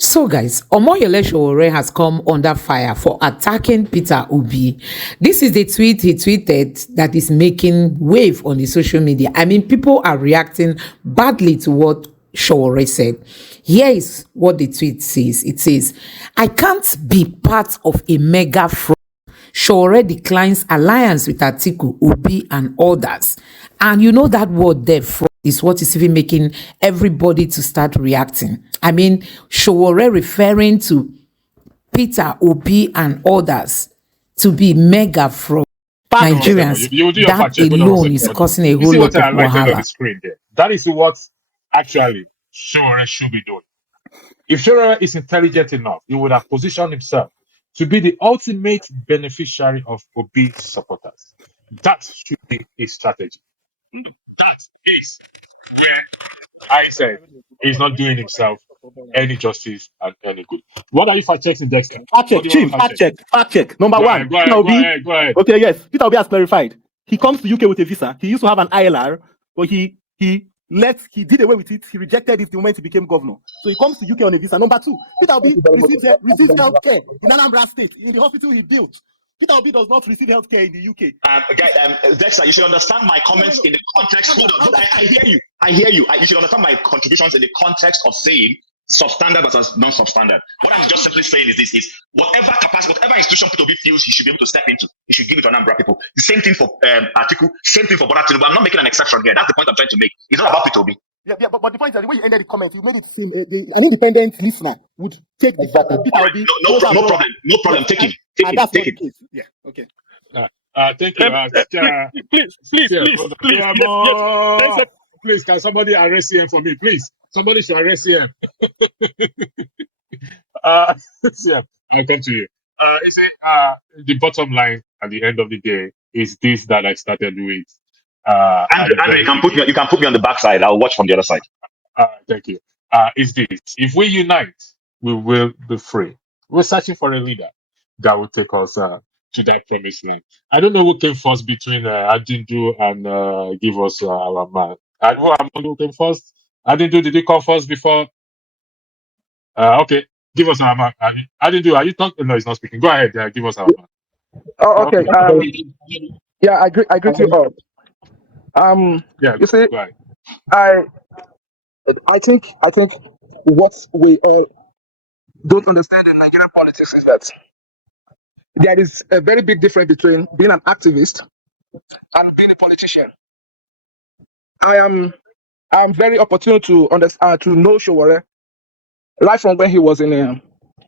So, guys, Omoyele Sowore has come under fire for attacking Peter Obi. This is the tweet he tweeted that is making wave on the social media. I mean, people are reacting badly to what Sowore said. Here is what the tweet says. It says, "I can't be part of a mega fraud. Sowore declines alliance with Atiku, Obi, and others." And you know that word there, fraud, is what is even making everybody to start reacting. I mean, Sowore referring to Peter, Obi, and others to be mega fraud. Hold on one second. Nigerians, You do your that fact check. Hold on one alone second. is Hold on. causing a You whole see what lot of I highlighted on the wahala. screen there? That is what actually Sowore should be doing. If Sowore is intelligent enough, he would have positioned himself to be the ultimate beneficiary of Obi supporters. That should be his strategy. That is where I said he's not doing himself any justice and any good. What are you fact checking, Dexter? Fact What check, do you want chief. to fact check? Fact check. Number Go one, ahead, go Peter ahead, go Obi. ahead, go ahead. Okay, yes, Peter Obi has clarified. He comes to UK with a visa. He used to have an ILR, but he did away with it. He rejected it the moment he became governor. So he comes to UK on a visa. Number two, Peter Obi receives health care in Anambra State in the hospital he built. Peter Obi does not receive health care in the UK. Dexter, you should understand my comments in the context. Hold on, I hear you. I hear you. You should understand my contributions in the context of saying substandard versus non-substandard. What I'm just simply saying is this: is whatever capacity, whatever institution Peter Obi feels he should be able to step into, he should give it to Anambra people. The same thing for Atiku, same thing for Tinubu. I'm not making an exception here. That's the point I'm trying to make. It's not about Peter Obi. Yeah, but the point is that the way you ended the comment, you made it seem an independent listener would take the fact that Peter Obi. No problem. Take it. That's not the case. Yeah. Okay. Thank you. Please, can somebody arrest him for me, please? Somebody should arrest him. Yeah, I'll come to you. The bottom line at the end of the day is this that I started with. Andrew, you can put me on the backside. I'll watch from the other side. Thank you. Is this: if we unite, we will be free. We're searching for a leader that will take us to that promised land. I don't know who came first between Adindu and give us our man. Who came first? Adindu, did you come first before? Okay, give us our man. Adindu, are you talking? No, he's not speaking. Go ahead. Give us our man. Oh, okay. Yeah, I agree to you all. Yeah, you see, go ahead. I think what we all don't understand in Nigerian politics is that there is a very big difference between being an activist and being a politician. I'm very opportune to understand to know Sowore right from when he was in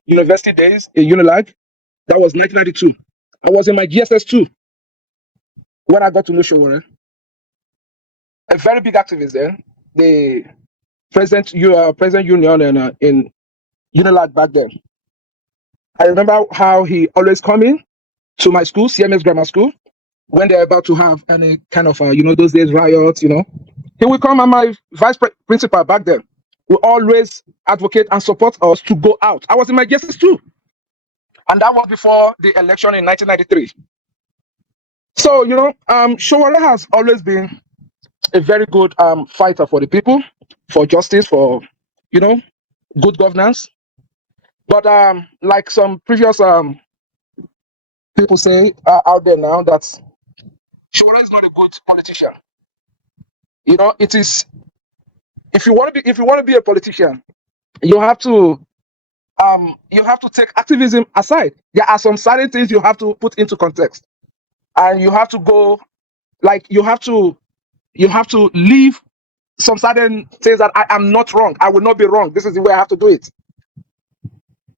university days in Unilag. That was 1992. I was in my GSS2 when I got to know Sowore. A very big activist then. The President Union and in Unilag back then. I remember how he always come in to my school, CMS Grammar School, when they're about to have any kind of, those days riots, He will come, and my principal back then will always advocate and support us to go out. I was in my GSS too. And that was before the election in 1993. So, Sowore has always been a very good fighter for the people, for justice, for, good governance. But like some previous people say out there now, that Sowore is not a good politician. It is, if you want to be a politician, you have to take activism aside. There are some certain things you have to put into context, and you have to go, like you have to leave some certain things that I am not wrong. I will not be wrong. This is the way I have to do it.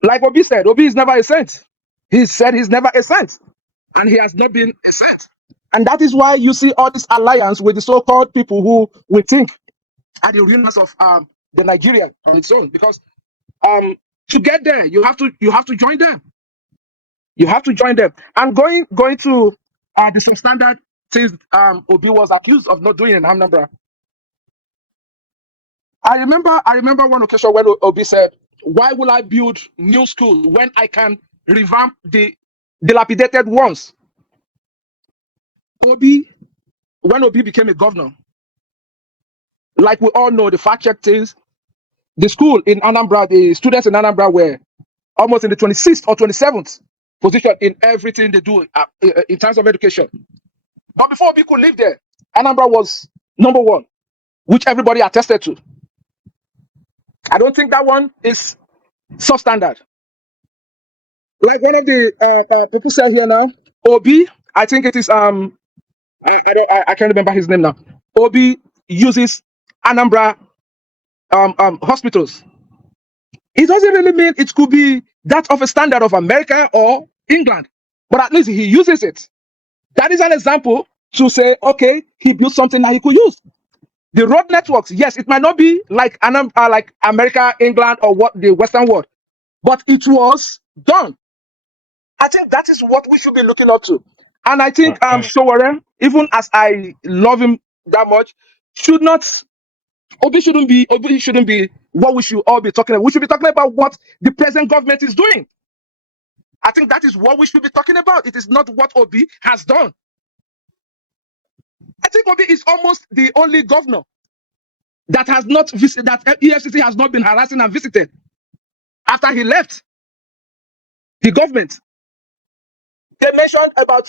Like Obi said, Obi is never a saint. He said he's never a saint, and he has not been a saint. And that is why you see all this alliance with the so-called people who we think are the ruiners of the Nigerian on its own. Because to get there, you have to join them. You have to join them. And going to the substandard things Obi was accused of not doing in Anambra. I remember one occasion when Obi said, "Why will I build new schools when I can revamp the dilapidated ones?" When Obi became a governor, like we all know, the fact check things, the school in Anambra, the students in Anambra were almost in the 26th or 27th position in everything they do in terms of education. But before Obi could live there, Anambra was number one, which everybody attested to. I don't think that one is substandard. Like one of the people said here now, Obi, I think it is I can't remember his name now. Obi uses Anambra hospitals. It doesn't really mean it could be that of a standard of America or England, but at least he uses it. That is an example to say, okay, he built something that he could use. The road networks, yes, it might not be like like America, England, or what the Western world, but it was done. I think that is what we should be looking up to. And I think Sowore, even as I love him that much, Obi shouldn't be what we should all be talking about. We should be talking about what the present government is doing. I think that is what we should be talking about. It is not what Obi has done. I think Obi is almost the only governor that has not visited, that EFCC has not been harassing and visited after he left the government. They mentioned about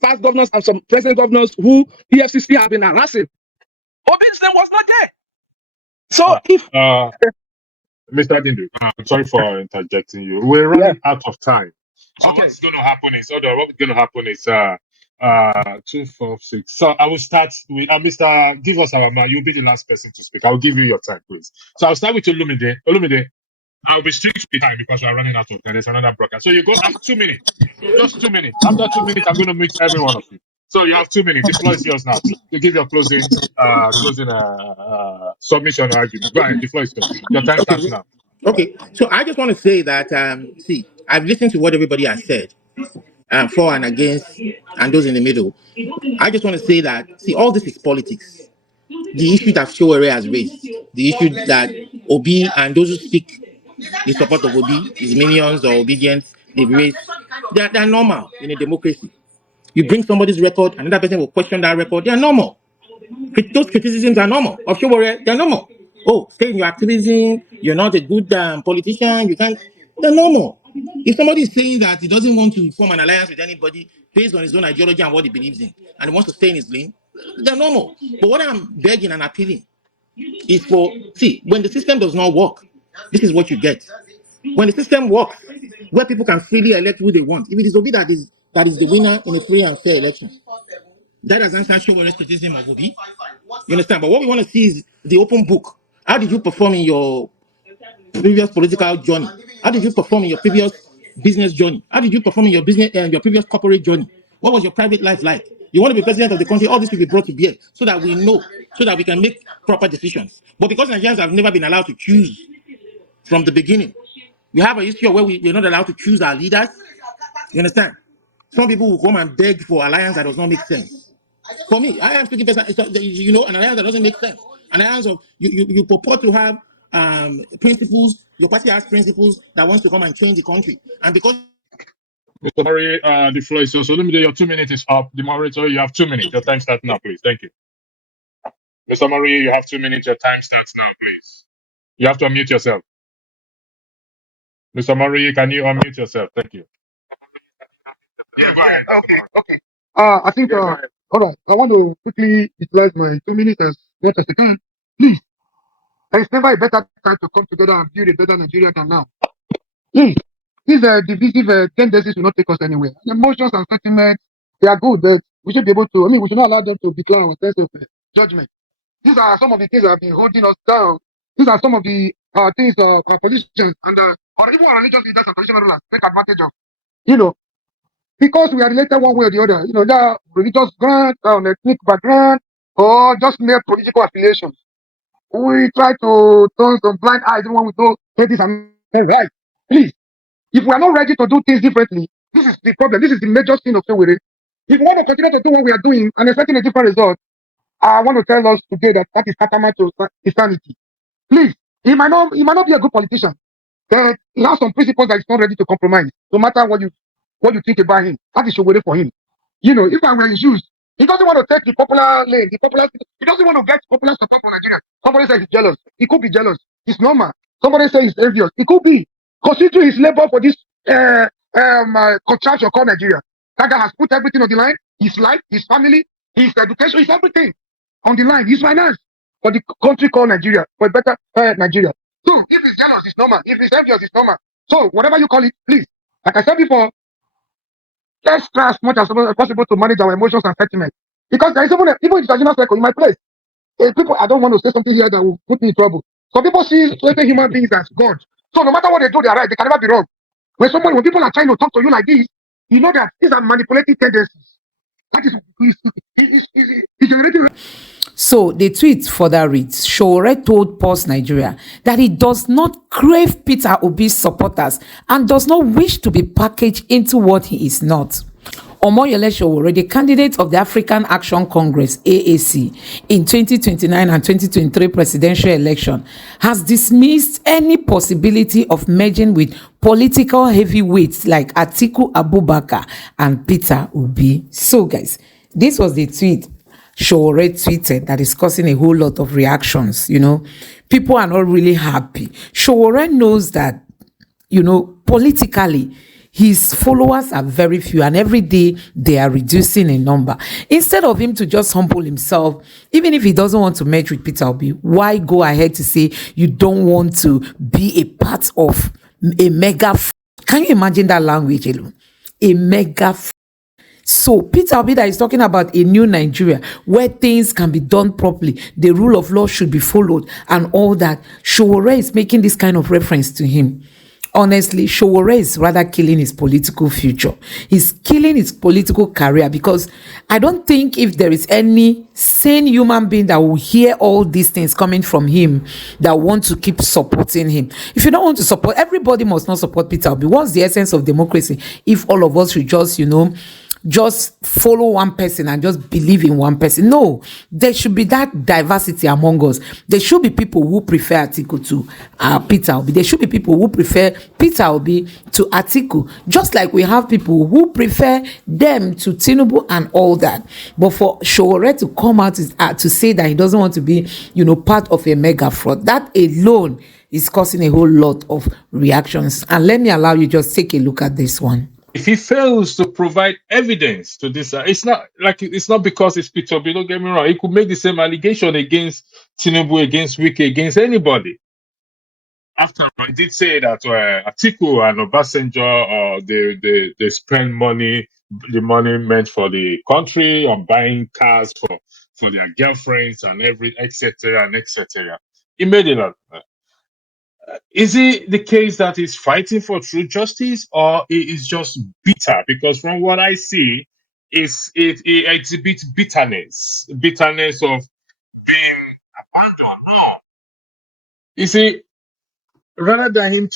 past governors and some present governors who EFCC have been harassing. Obi's name was not there. So if Mr. Dindu, I'm sorry for interjecting you. We're running out of time. So what's going to happen is, what's going to happen is 2, 4, 6. So I will start with Mr. Give us our man. You'll be the last person to speak. I'll give you your time, please. So I'll start with Olumide. Olumide, I'll be strict with time because we're running out of time. There's another broadcast. So you go have 2 minutes. Just 2 minutes. After 2 minutes, I'm going to mute every one of you. So you have 2 minutes. The floor is yours now. You give your closing submission or argument. Go ahead. The floor is yours. Your time starts now. Okay, so I just want to say that see, I've listened to what everybody has said, for and against, and those in the middle. I just want to say that see, all this is politics. The issue that Sowore has raised, the issue that Obi and those who speak in support of Obi, his minions or Obients, they've raised, they're normal in a democracy. You bring somebody's record, another person will question that record. They're normal. Those criticisms are normal. Of Sowore, they're normal. Oh, stay in your activism. You're not a good politician. You can't. They're normal. If somebody is saying that he doesn't want to form an alliance with anybody based on his own ideology and what he believes in, and he wants to stay in his lane, they're normal. But what I'm begging and appealing is for, see, when the system does not work, this is what you get. When the system works, where people can freely elect who they want, if it is Obi that is the winner in a free and fair election, that doesn't Showore's criticism of Obi. You understand? But what we want to see is the open book. How did you perform in your previous political journey? How did you perform in your previous business journey? How did you perform in your business your previous corporate journey? What was your private life like? You want to be president of the country, all this will be brought to bear so that we know, so that we can make proper decisions. But because Nigerians have never been allowed to choose from the beginning, we have a history where we're not allowed to choose our leaders. You understand? Some people will come and beg for alliance that does not make sense. For me, I am speaking person, you know, an alliance that doesn't make sense. An alliance of you purport to have principles. Your party has principles that wants to come and change the country, and because Mr. Murray, the floor is yours. So let me do your 2 minutes is up. The moderator, you have 2 minutes. Your time starts now, please. Thank you. Mr. Murray, you have 2 minutes. Your time starts now, please. You have to unmute yourself. Mr. Murray, can you unmute yourself? Thank you. Yeah, go ahead. Okay. I think, all right. I want to quickly utilize my 2 minutes as much as I can. Please, there is never a better time to come together and build a better Nigeria than now. Please, these divisive tendencies will not take us anywhere. Emotions and sentiments, they are good, but we should be able to, we should not allow them to become our sense of judgment. These are some of the things that have been holding us down. These are some of the things our politicians and or even our religious leaders and traditional rulers take advantage of. You know, because we are related one way or the other, that religious grant, ethnic background, or just mere political affiliations. We try to turn some blind eyes when we do this and right. Please, if we are not ready to do things differently, this is the problem. This is the major sin of Sowore. If we want to continue to do what we are doing and expecting a different result, I want to tell us today that is tantamount to insanity. Please, he might not be a good politician, but he has some principles that he's not ready to compromise, no matter what you think about him. That is Sowore for him. If I were in shoes, He doesn't want to take the popular lane, the popular. He doesn't want to get popular support for Nigeria. Somebody says he's jealous. He could be jealous. It's normal. Somebody says he's envious. It could be. Considering his labor for this contraction called Nigeria. That guy has put everything on the line. His life, his family, his education, his everything on the line. His finance for the country called Nigeria, for a better Nigeria. So if he's jealous, it's normal. If he's envious, it's normal. So whatever you call it, please. Like I said before, let's try as much as possible to manage our emotions and sentiments. Because there is even in the international circle, in my place, people, I don't want to say something here that will put me in trouble. Some people see certain human beings as God. So no matter what they do, they are right. They can never be wrong. When people are trying to talk to you like this, you know that these are manipulative tendencies. That is generating. So the tweet further reads, Sowore told Pulse Nigeria that he does not crave Peter Obi's supporters and does not wish to be packaged into what he is not. Omoyele Sowore, the candidate of the African Action Congress, AAC, in 2029 and 2023 presidential election, has dismissed any possibility of merging with political heavyweights like Atiku Abubakar and Peter Obi. So guys, this was the tweet Sowore tweeted that is causing a whole lot of reactions. People are not really happy. Sowore knows that, politically, his followers are very few, and every day they are reducing in number. Instead of him to just humble himself, even if he doesn't want to merge with Peter Obi, why go ahead to say you don't want to be a part of a mega? Can you imagine that language alone? A mega. So Peter Obi that is talking about a new Nigeria where things can be done properly, the rule of law should be followed, and all that. Sowore is making this kind of reference to him. Honestly, Sowore is rather killing his political future. He's killing his political career, because I don't think if there is any sane human being that will hear all these things coming from him that want to keep supporting him. If you don't want to support, everybody must not support Peter Obi. What's the essence of democracy if all of us should just follow one person and just believe in one person? No, there should be that diversity among us. There should be people who prefer Atiku to Peter Obi. There should be people who prefer Peter Obi to Atiku, just like we have people who prefer them to Tinubu and all that. But for Sowore to come out to say that he doesn't want to be, part of a mega fraud, that alone is causing a whole lot of reactions. And let me allow you just take a look at this one. If he fails to provide evidence to this, it's not because it's Peter Obi. Don't get me wrong. He could make the same allegation against Tinubu, against Wike, against anybody. After all, he did say that Atiku and Obasanjo, they spend money, the money meant for the country, on buying cars for their girlfriends and etc. and etc. He made it up. Is it the case that he's fighting for true justice, or he is just bitter? Because from what I see, it exhibits bitterness of being abandoned. No. You see, rather than him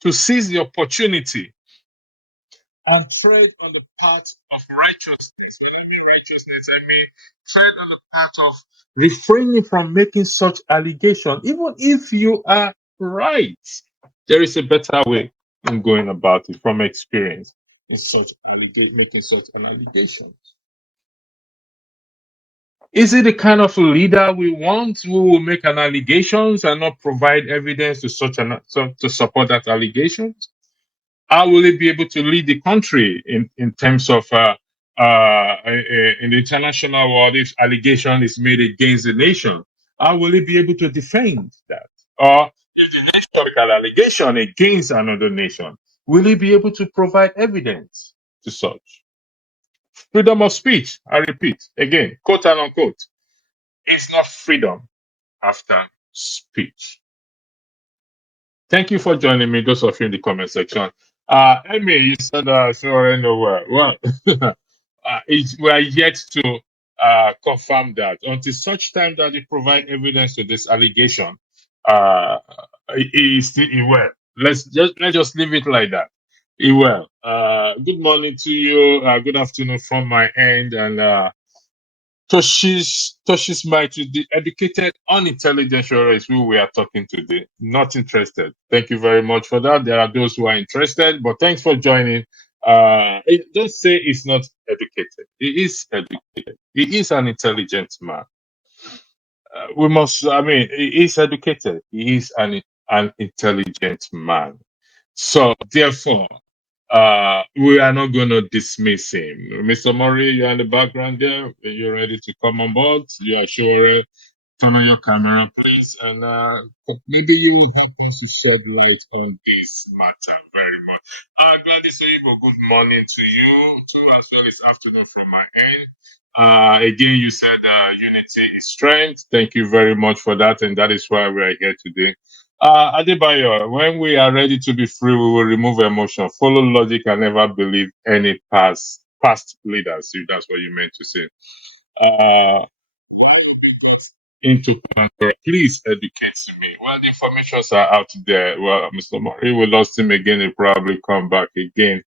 to seize the opportunity and tread on the path of righteousness. When I mean righteousness, I mean tread on the path of refraining from making such allegation, even if you are right. There is a better way in going about it from experience. Making such an allegation. Is it the kind of leader we want who will make an allegation and not provide evidence to support that allegation? How will he be able to lead the country in terms of in the international world if allegation is made against the nation? How will he be able to defend that? Or if the historical allegation against another nation, will he be able to provide evidence to such? Freedom of speech, I repeat again, quote and unquote, is not freedom after speech. Thank you for joining me, those of you in the comment section. Amy, you said Sowore nowhere. Well, we are yet to confirm that. Until such time that you provide evidence to this allegation, he is still well. Let's just leave it like that. He well. Good morning to you. Good afternoon from my end, and Toshi's might to the educated, unintelligent is who we are talking today. Not interested. Thank you very much for that. There are those who are interested, but thanks for joining. Don't say he's not educated. He is educated. He is an intelligent man. We must, I mean, he is educated. He is an intelligent man. So, therefore, we are not going to dismiss him. Mr. Murray, you're in the background there. You're ready to come on board. You are sure. Turn on your camera, please, and maybe you will help us to shed light on this matter very much. Gladys Oyibo, good morning to you too, as well as afternoon from my end. Again, you said unity is strength. Thank you very much for that, and that is why we are here today. Adebayo, when we are ready to be free, we will remove emotion, follow logic, and never believe any past leaders. If that's what you meant to say. Into control. Please educate me. Well, the informations are out there. Well, Mr. Murray, we lost him again. He'll probably come back again.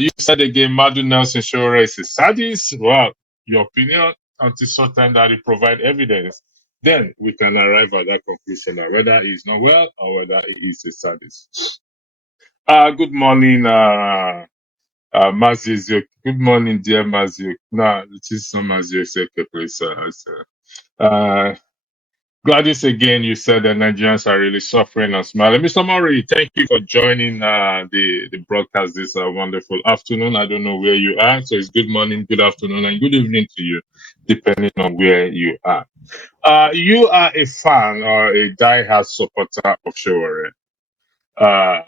You said again, Madu Nelson Sowore is a sadist. Well, your opinion until such time that he provide evidence, then we can arrive at that conclusion that whether he's not well or whether he is a sadist. Good morning, Maziuk. Good morning, dear Maziuk. No, it is not Maziuk. Okay, please. Gladys, again, you said that Nigerians are really suffering and smiling. Mr. Murray, thank you for joining the broadcast this wonderful afternoon. I don't know where you are, so it's good morning, good afternoon, and good evening to you, depending on where you are. You are a fan or a diehard supporter of Sowore, and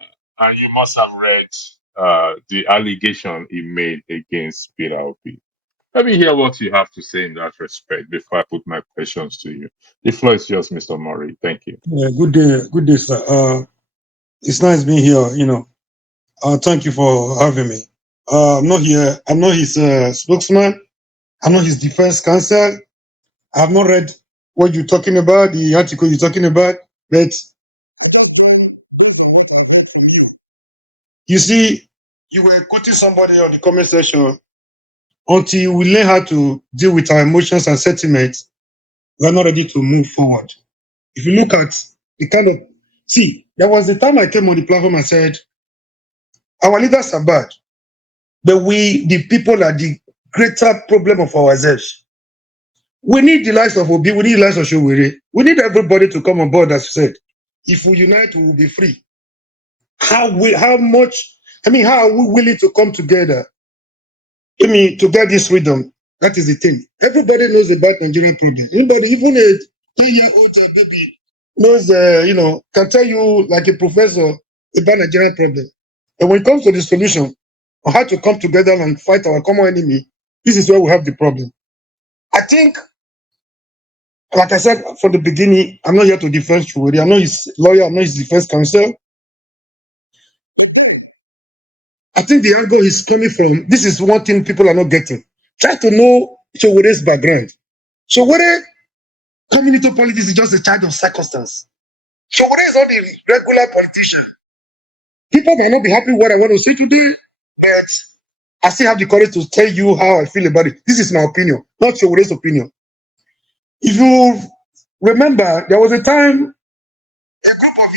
you must have read the allegation he made against Peter Obi. Let me hear what you have to say in that respect before I put my questions to you. The floor is yours, Mr. Murray. Thank you. Yeah, good day, sir. It's nice being here. Thank you for having me. I'm not here. I'm not his spokesman. I'm not his defense counsel. I have not read what you're talking about, the article you're talking about. But you see, you were quoting somebody on the comment section. Until we learn how to deal with our emotions and sentiments, we're not ready to move forward. If you look at the kind of there was a time I came on the platform and said, our leaders are bad, but we, the people, are the greater problem of ourselves. We need the likes of Obi, we need the likes of Sowore. We need everybody to come on board, as you said. If we unite, we will be free. How are we willing to come together? To get this freedom. That is the thing. Everybody knows about Nigerian problem. Anybody, even a 10-year-old baby, knows, can tell you like a professor about Nigerian problem. And when it comes to the solution, on how to come together and fight our common enemy, this is where we have the problem. I think, like I said from the beginning, I'm not here to defend Sowore. I'm not his lawyer. I'm not his defense counsel. I think the angle he's coming from, this is one thing people are not getting. Try to know Sowore's background. Sowore coming into politics is just a child of circumstance. Sowore is not a regular politician. People may not be happy with what I want to say today, but I still have the courage to tell you how I feel about it. This is my opinion, not Sowore's opinion. If you remember, there was a time a group of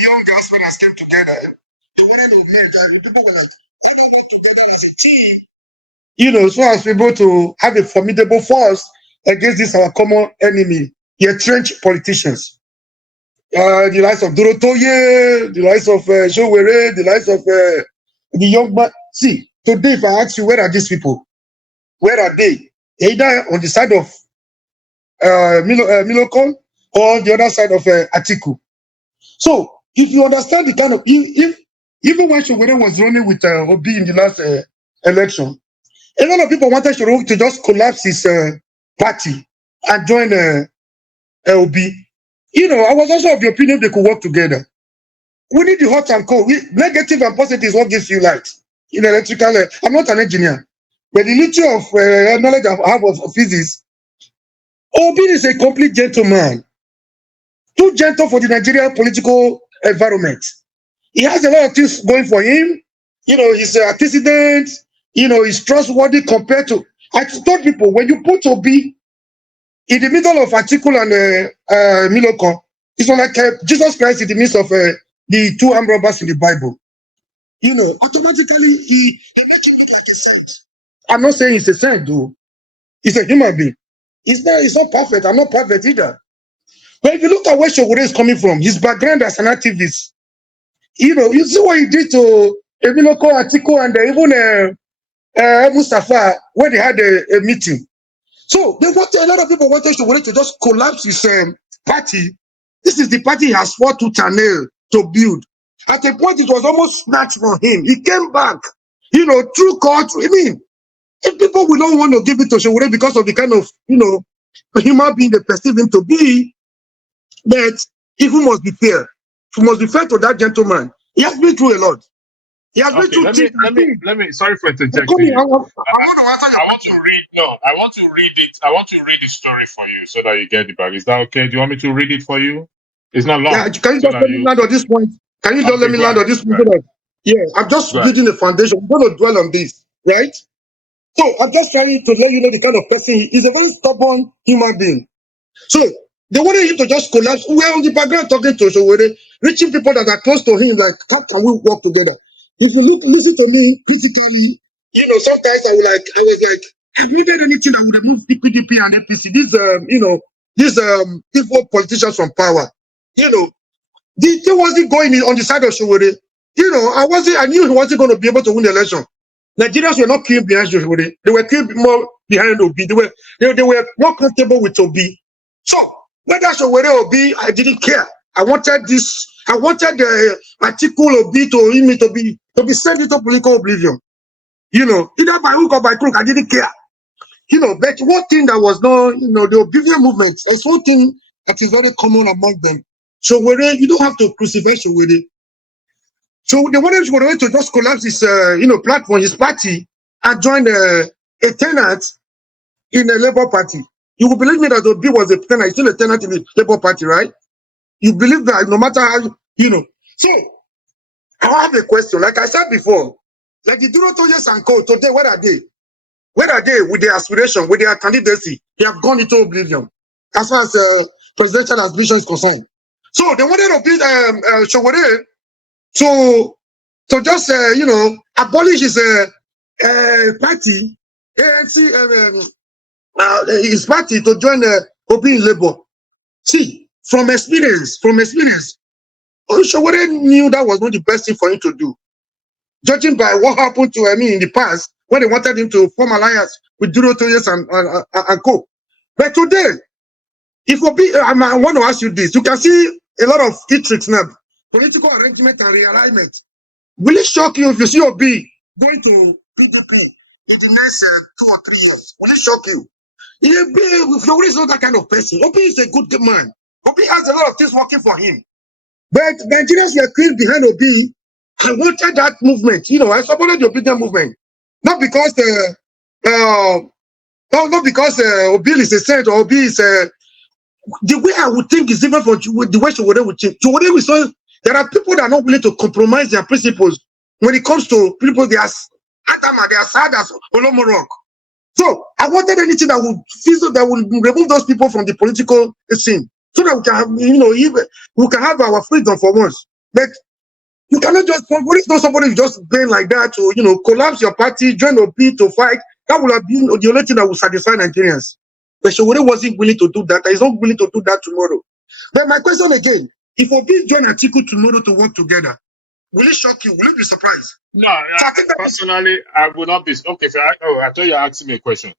young girls came together. They wanted to meet, and people were like, so as we able to have a formidable force against this our common enemy, the entrenched politicians. The likes of Dorotoye, the likes of Sowore, the likes of the young man. See, today if I ask you, where are these people? Where are they? Either on the side of Milocon or the other side of Atiku. So, if you understand the kind of, even when Sowore was running with Obi in the last election, a lot of people wanted Sowore to just collapse his party and join Obi. I was also of the opinion they could work together. We need the hot and cold. Negative and positive is what gives you light. In electrical, I'm not an engineer, but the little of knowledge I have of physics, Obi is a complete gentleman. Too gentle for the Nigerian political environment. He has a lot of things going for him. He's an antecedent. He's trustworthy compared to. I told people, when you put Obi in the middle of Atiku and Milocon, it's not like Jesus Christ in the midst of the two armed robbers in the Bible. Automatically I'm not saying he's a saint, though. He's a human being. It's not perfect. I'm not perfect either. But if you look at where Sowore is coming from, his background as an activist, you see what he did to Eminoko Atiko and even Mustafa when they had a meeting. So a lot of people wanted Sowore to just collapse his party. This is the party he has fought to channel to build. At a point, it was almost snatched from him. He came back, through court. I mean, if people will not want to give it to Sowore because of the kind of, human being they perceive him to be, but if we must be fair, we must be fair to that gentleman. He has been through a lot. He has been Okay, through let me. Sorry for interjecting Come here, you. I want to answer your I want to read. No, I want to read it. I want to read the story for you so that you get the bag. Is that okay? Do you want me to read it for you? It's not long. Yeah, can you So just that let me you. land on this point? Can you just Okay, let me go land on ahead. this Go point? ahead. Yeah, I'm just Go ahead. building a foundation. I'm going to dwell on this, right? So I'm just trying to let you know the kind of person he is. A very stubborn human being. So they wanted him to just collapse. We're on the background talking to Sowore, reaching people that are close to him, like, how can we work together? If you listen to me critically, sometimes I was like, I've needed anything that would remove the PDP and APC. These evil politicians from power. The thing wasn't going on the side of Sowore. I knew he wasn't going to be able to win the election. Nigerians were not queuing behind Sowore. They were queuing more behind Obi. They were more comfortable with Obi. So whether Sowore or Obi, I didn't care. I wanted this. I wanted the article Obi to be sent into political oblivion. Either by hook or by crook, I didn't care. But one thing that was not, the Oblivion movement, there's one thing that is very common among them. Sowore, you don't have to crucify Sowore. So they wanted Sowore to just collapse his, platform, his party, and join a tenant in a Labour Party. You will believe me that Obi was a tenant, he's still a tenant in the Labour Party, right? You believe that no matter how, So, I have a question. Like I said before, like the Duro Toyes and Co. Today, where are they? Where are they with their aspiration, with their candidacy? They have gone into oblivion as far as presidential ambition is concerned. So they wanted to build Sowore to just abolish his party, ANC, his party to join Obi in Labour. See, from experience, Sowore knew that was not the best thing for him to do. Judging by what happened to in the past, when they wanted him to form alliance with Duro Toyes and Co. But today, if Obi, I want to ask you this. You can see a lot of tricks now, political arrangement and realignment. Will it shock you if you see Obi going to PDP in the next 2 or 3 years? Will it shock you? Obi is not that kind of person. Obi is a good man. Obi has a lot of things working for him. But Nigerians were clean behind Obi. I wanted that movement. I supported the Obidian movement. Not because not because Obi is a saint or Obi is the way I would think is different from the way Sowore would think. Sowore is so there are people that are not willing to compromise their principles when it comes to people. They are sad as Olomorok. So I wanted anything that would remove those people from the political scene, so that we can have, we can have our freedom for once. But you cannot just, what if not somebody just going like that to collapse your party, join Obi to fight? That would have been the only thing that would satisfy Nigerians. But Sowore wasn't willing to do that. He's not willing to do that tomorrow. But my question again, if Obi join Atiku tomorrow to work together, will it shock you? Will you be surprised? No, So I think that personally, I will not be. Okay, I thought you were asking me a question.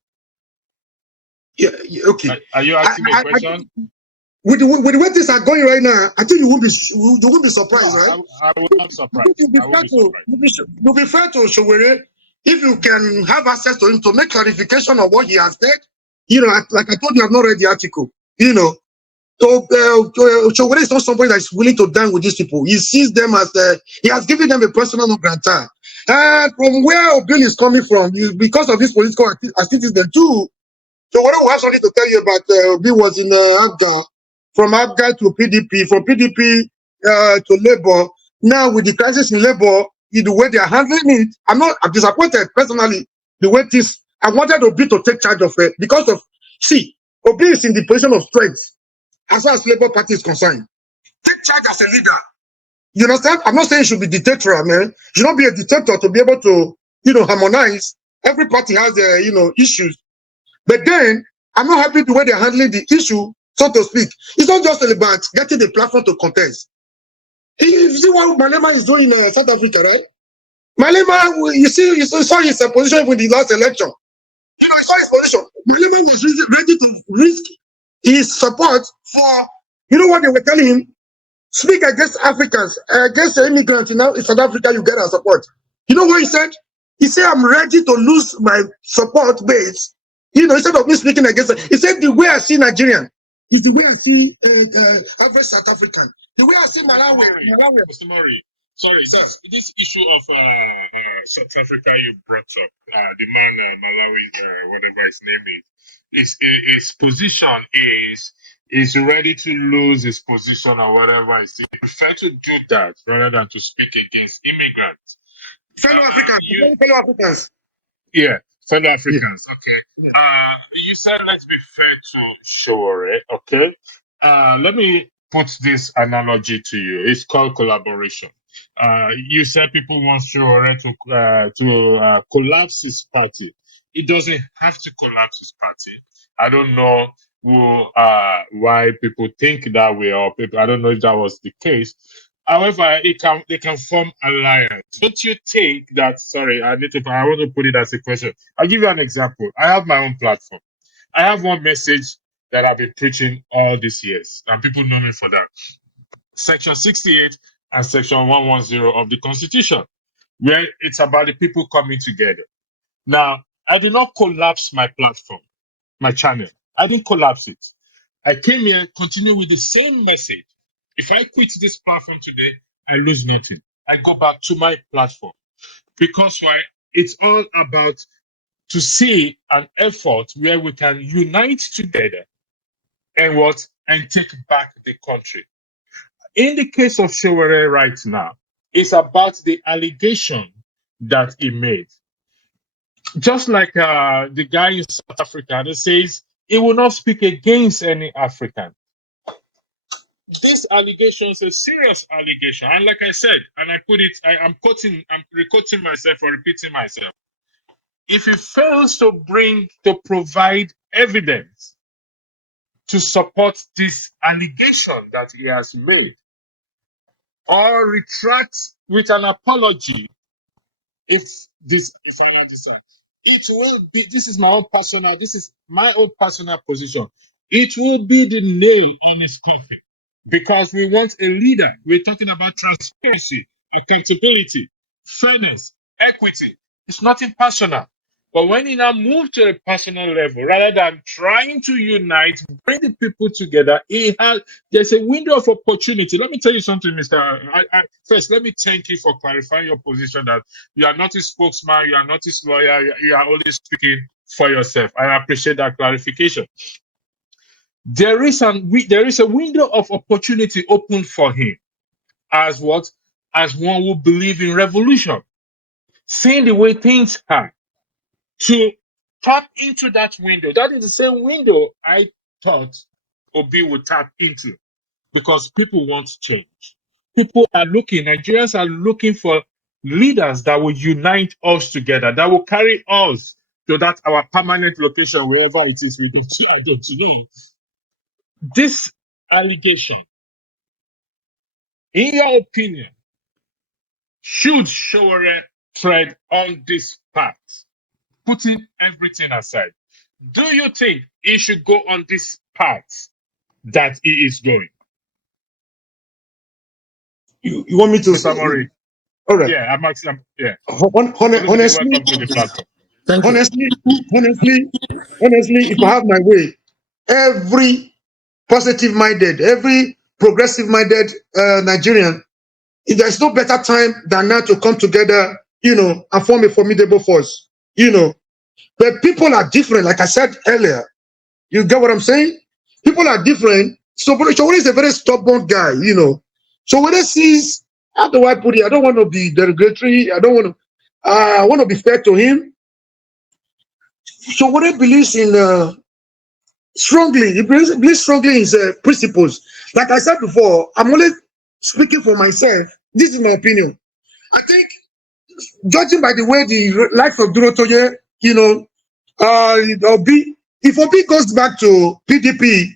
yeah, okay. Are you asking me a question? With the way things are going right now, I think you won't be surprised, right? I will not be surprised. You'll be fair to Sowore if you can have access to him to make clarification of what he has said. Like I told you, I've not read the article. So Sowore is not somebody that's willing to dine with these people. He sees them as he has given them a personal no granta. From where Obi is coming from, because of his political activities, then too. So what I have something to tell you about Obi was in Abga, from Abga to PDP, from PDP to Labour. Now with the crisis in Labour, the way they are handling it, I'm disappointed personally. The way this, I wanted Obi to take charge of it because of, Obi is in the position of strength as far as Labour Party is concerned. Take charge as a leader. You understand? I'm not saying you should be dictator, man. You should not be a dictator to be able to, harmonize Every party has their, issues. But then, I'm not happy the way they're handling the issue, so to speak. It's not just about getting the platform to contest. You see what Malema is doing in South Africa, right? Malema, you saw his position with the last election. I saw his position. Malema was ready to risk his support for, what they were telling him? Speak against Africans, against the immigrants in South Africa, you get our support. You know what he said? He said, I'm ready to lose my support base. Instead of me speaking against it, he said, the way I see Nigerian is the way I see average South African. The way I see Malawi. Mr. Murray, sorry, this issue of South Africa you brought up, the man Malawi, whatever his name is, his position is ready to lose his position or whatever. He prefer to do that rather than to speak against immigrants. Fellow Africans. Yeah, fellow Africans. Okay. You said let's be fair to Sowore. Okay. Let me put this analogy to you. It's called collaboration. You said people want Sowore to collapse his party. It doesn't have to collapse his party. I don't know why people think that way, or people. I don't know if that was the case. However, they can form alliance. Don't you think that? Sorry, I want to put it as a question. I'll give you an example. I have my own platform. I have one message that I've been preaching all these years, and people know me for that. Section 68 and Section 110 of the Constitution, where it's about the people coming together. Now, I did not collapse my platform, my channel. I didn't collapse it. I came here, continue with the same message. If I quit this platform today, I lose nothing. I go back to my platform. Because why? It's all about to see an effort where we can unite together and take back the country. In the case of Sowore right now, it's about the allegation that he made. Just like the guy in South Africa that says he will not speak against any African. This allegation is a serious allegation, and like I said, and I put it, I'm requoting myself or repeating myself. If he fails to provide evidence to support this allegation that he has made, or retracts with an apology, if this is an answer, it will be. This is my own personal position. It will be the nail on his coffin. Because we want a leader. We're talking about transparency, accountability, fairness, equity. It's nothing personal. But when you now move to a personal level, rather than trying to unite, bring the people together, there's a window of opportunity. Let me tell you something, Mr. First, let me thank you for clarifying your position that you are not a spokesman, you are not his lawyer, you are only speaking for yourself. I appreciate that clarification. There is a window of opportunity open for him as one who believes in revolution, seeing the way things are, to tap into that window. That is the same window I thought Obi would tap into, because people want change. Nigerians are looking for leaders that will unite us together, that will carry us to that our permanent location, wherever it is. I don't know. This allegation, in your opinion, should Sowore tread on this path, putting everything aside? Do you think he should go on this path that he is going? You want me to say? All right. Yeah, I'm asking. Yeah. Honestly, Welcome to the platform. Thank you. Honestly, if I have my way, every positive-minded, every progressive-minded Nigerian, there's no better time than now to come together, and form a formidable force, But people are different, like I said earlier. You get what I'm saying? People are different. So Sowore is a very stubborn guy, Sowore sees, how do I put it? I don't want to be derogatory. I want to be fair to him. Sowore believes in strongly. He believes strongly in his principles. Like I said before, I'm only speaking for myself. This is my opinion. I think, judging by the way the likes of Duro Toye you know, Obi, if Obi goes back to PDP,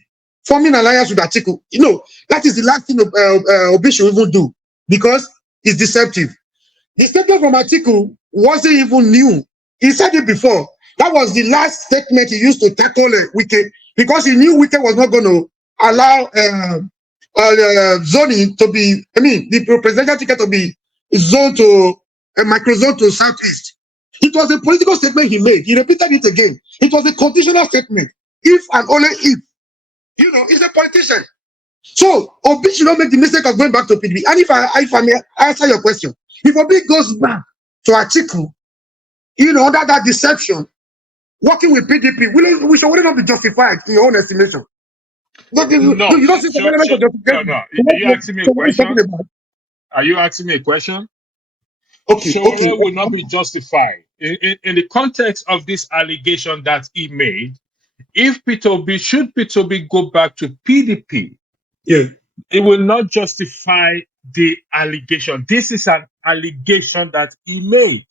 forming alliance with Atiku, you know, that is the last thing Obi should even do because it's deceptive. The statement from Atiku wasn't even new. He said it before. That was the last statement he used to tackle Wike because he knew Wike was not going to allow zoning to be, I mean, the presidential ticket to be zoned to a microzone to southeast. It was a political statement he made. He repeated it again. It was a conditional statement. If and only if. You know, he's a politician. So Obi should not make the mistake of going back to PDP. And if I may answer your question, if Obi goes back to Atiku, you know, under that deception, working with PDP, we should not be justified in your own estimation. No, You don't see some element of no, justification. no. Are you asking me a So what are you talking question? about? Are you asking me a question? Okay, Sowore will not be justified in the context of this allegation that he made. If should Peter Obi go back to PDP, yeah. it will not justify the allegation. This is an allegation that he made.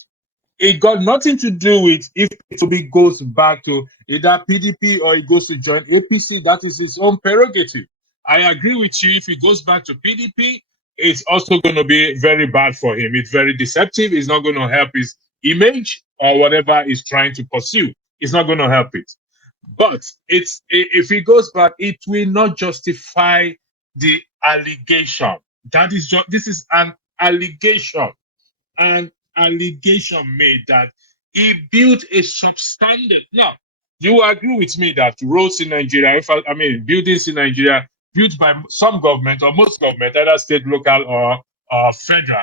It got nothing to do with if Toby goes back to either PDP or he goes to join APC. That is his own prerogative. I agree with you. If he goes back to PDP, it's also going to be very bad for him. It's very deceptive. It's not going to help his image or whatever he's trying to pursue. It's not going to help it. But if he goes back, it will not justify the allegation. This is an allegation. An allegation made that he built a substandard. Now, you agree with me that roads in Nigeria, buildings in Nigeria built by some government or most government, either state, local, or federal,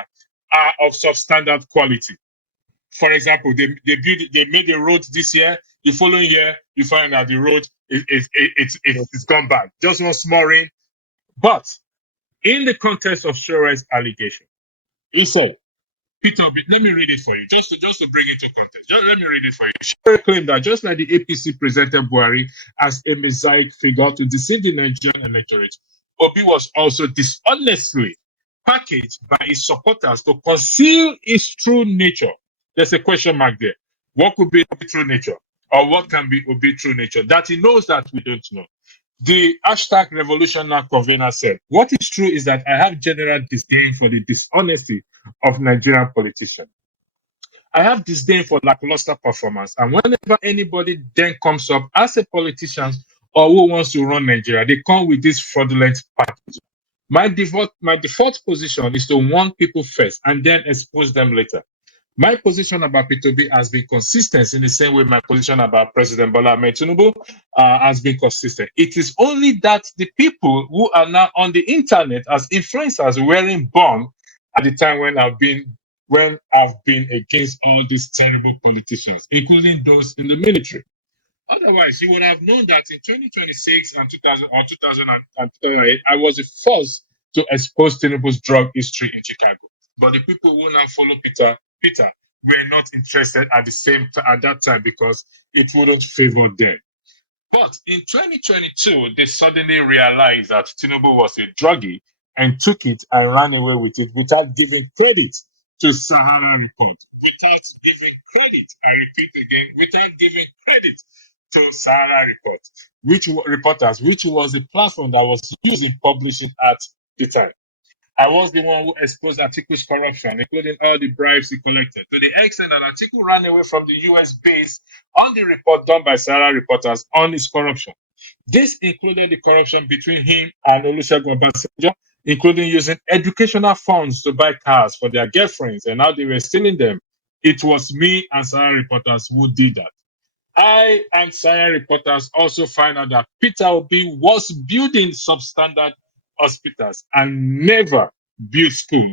are of substandard quality. For example, they made a road this year. The following year, you find that the road it's gone back. Just one small rain. But in the context of Sowore's allegation, he said, Peter, let me read it for you, just to bring it to context. Let me read it for you. Sowore claimed that just like the APC presented Buhari as a mosaic figure to deceive the Nigerian electorate, Obi was also dishonestly packaged by his supporters to conceal his true nature. There's a question mark there. What could be Obi's true nature? Or what can be Obi's true nature? That he knows that we don't know. The hashtag Revolution Now convener said, what is true is that I have general disdain for the dishonesty of Nigerian politicians. I have disdain for lackluster performance. And whenever anybody then comes up as a politician or who wants to run Nigeria, they come with this fraudulent package. My default position is to warn people first and then expose them later. My position about P2B has been consistent in the same way my position about President Bola Ahmed Tinubu has been consistent. It is only that the people who are now on the internet as influencers wearing bomb at the time when I've been against all these terrible politicians, including those in the military. Otherwise, you would have known that in 2026 and 2008, I was the first to expose Tinubu's drug history in Chicago. But the people who now follow Peter were not interested at that time because it wouldn't favor them. But in 2022, they suddenly realized that Tinubu was a druggie and took it and ran away with it without giving credit to Sahara Report. Without giving credit, I repeat again, without giving credit to Sahara Report, which was a platform that was used in publishing at the time. I was the one who exposed Atiku's corruption, including all the bribes he collected, to the extent that Atiku ran away from the US base on the report done by Sahara reporters on his corruption. This included the corruption between him and Olusegun Obasanjo, including using educational funds to buy cars for their girlfriends and how they were stealing them. It was me and Sahara reporters who did that. I and Sahara reporters also find out that Peter Obi was building substandard hospitals and never built school,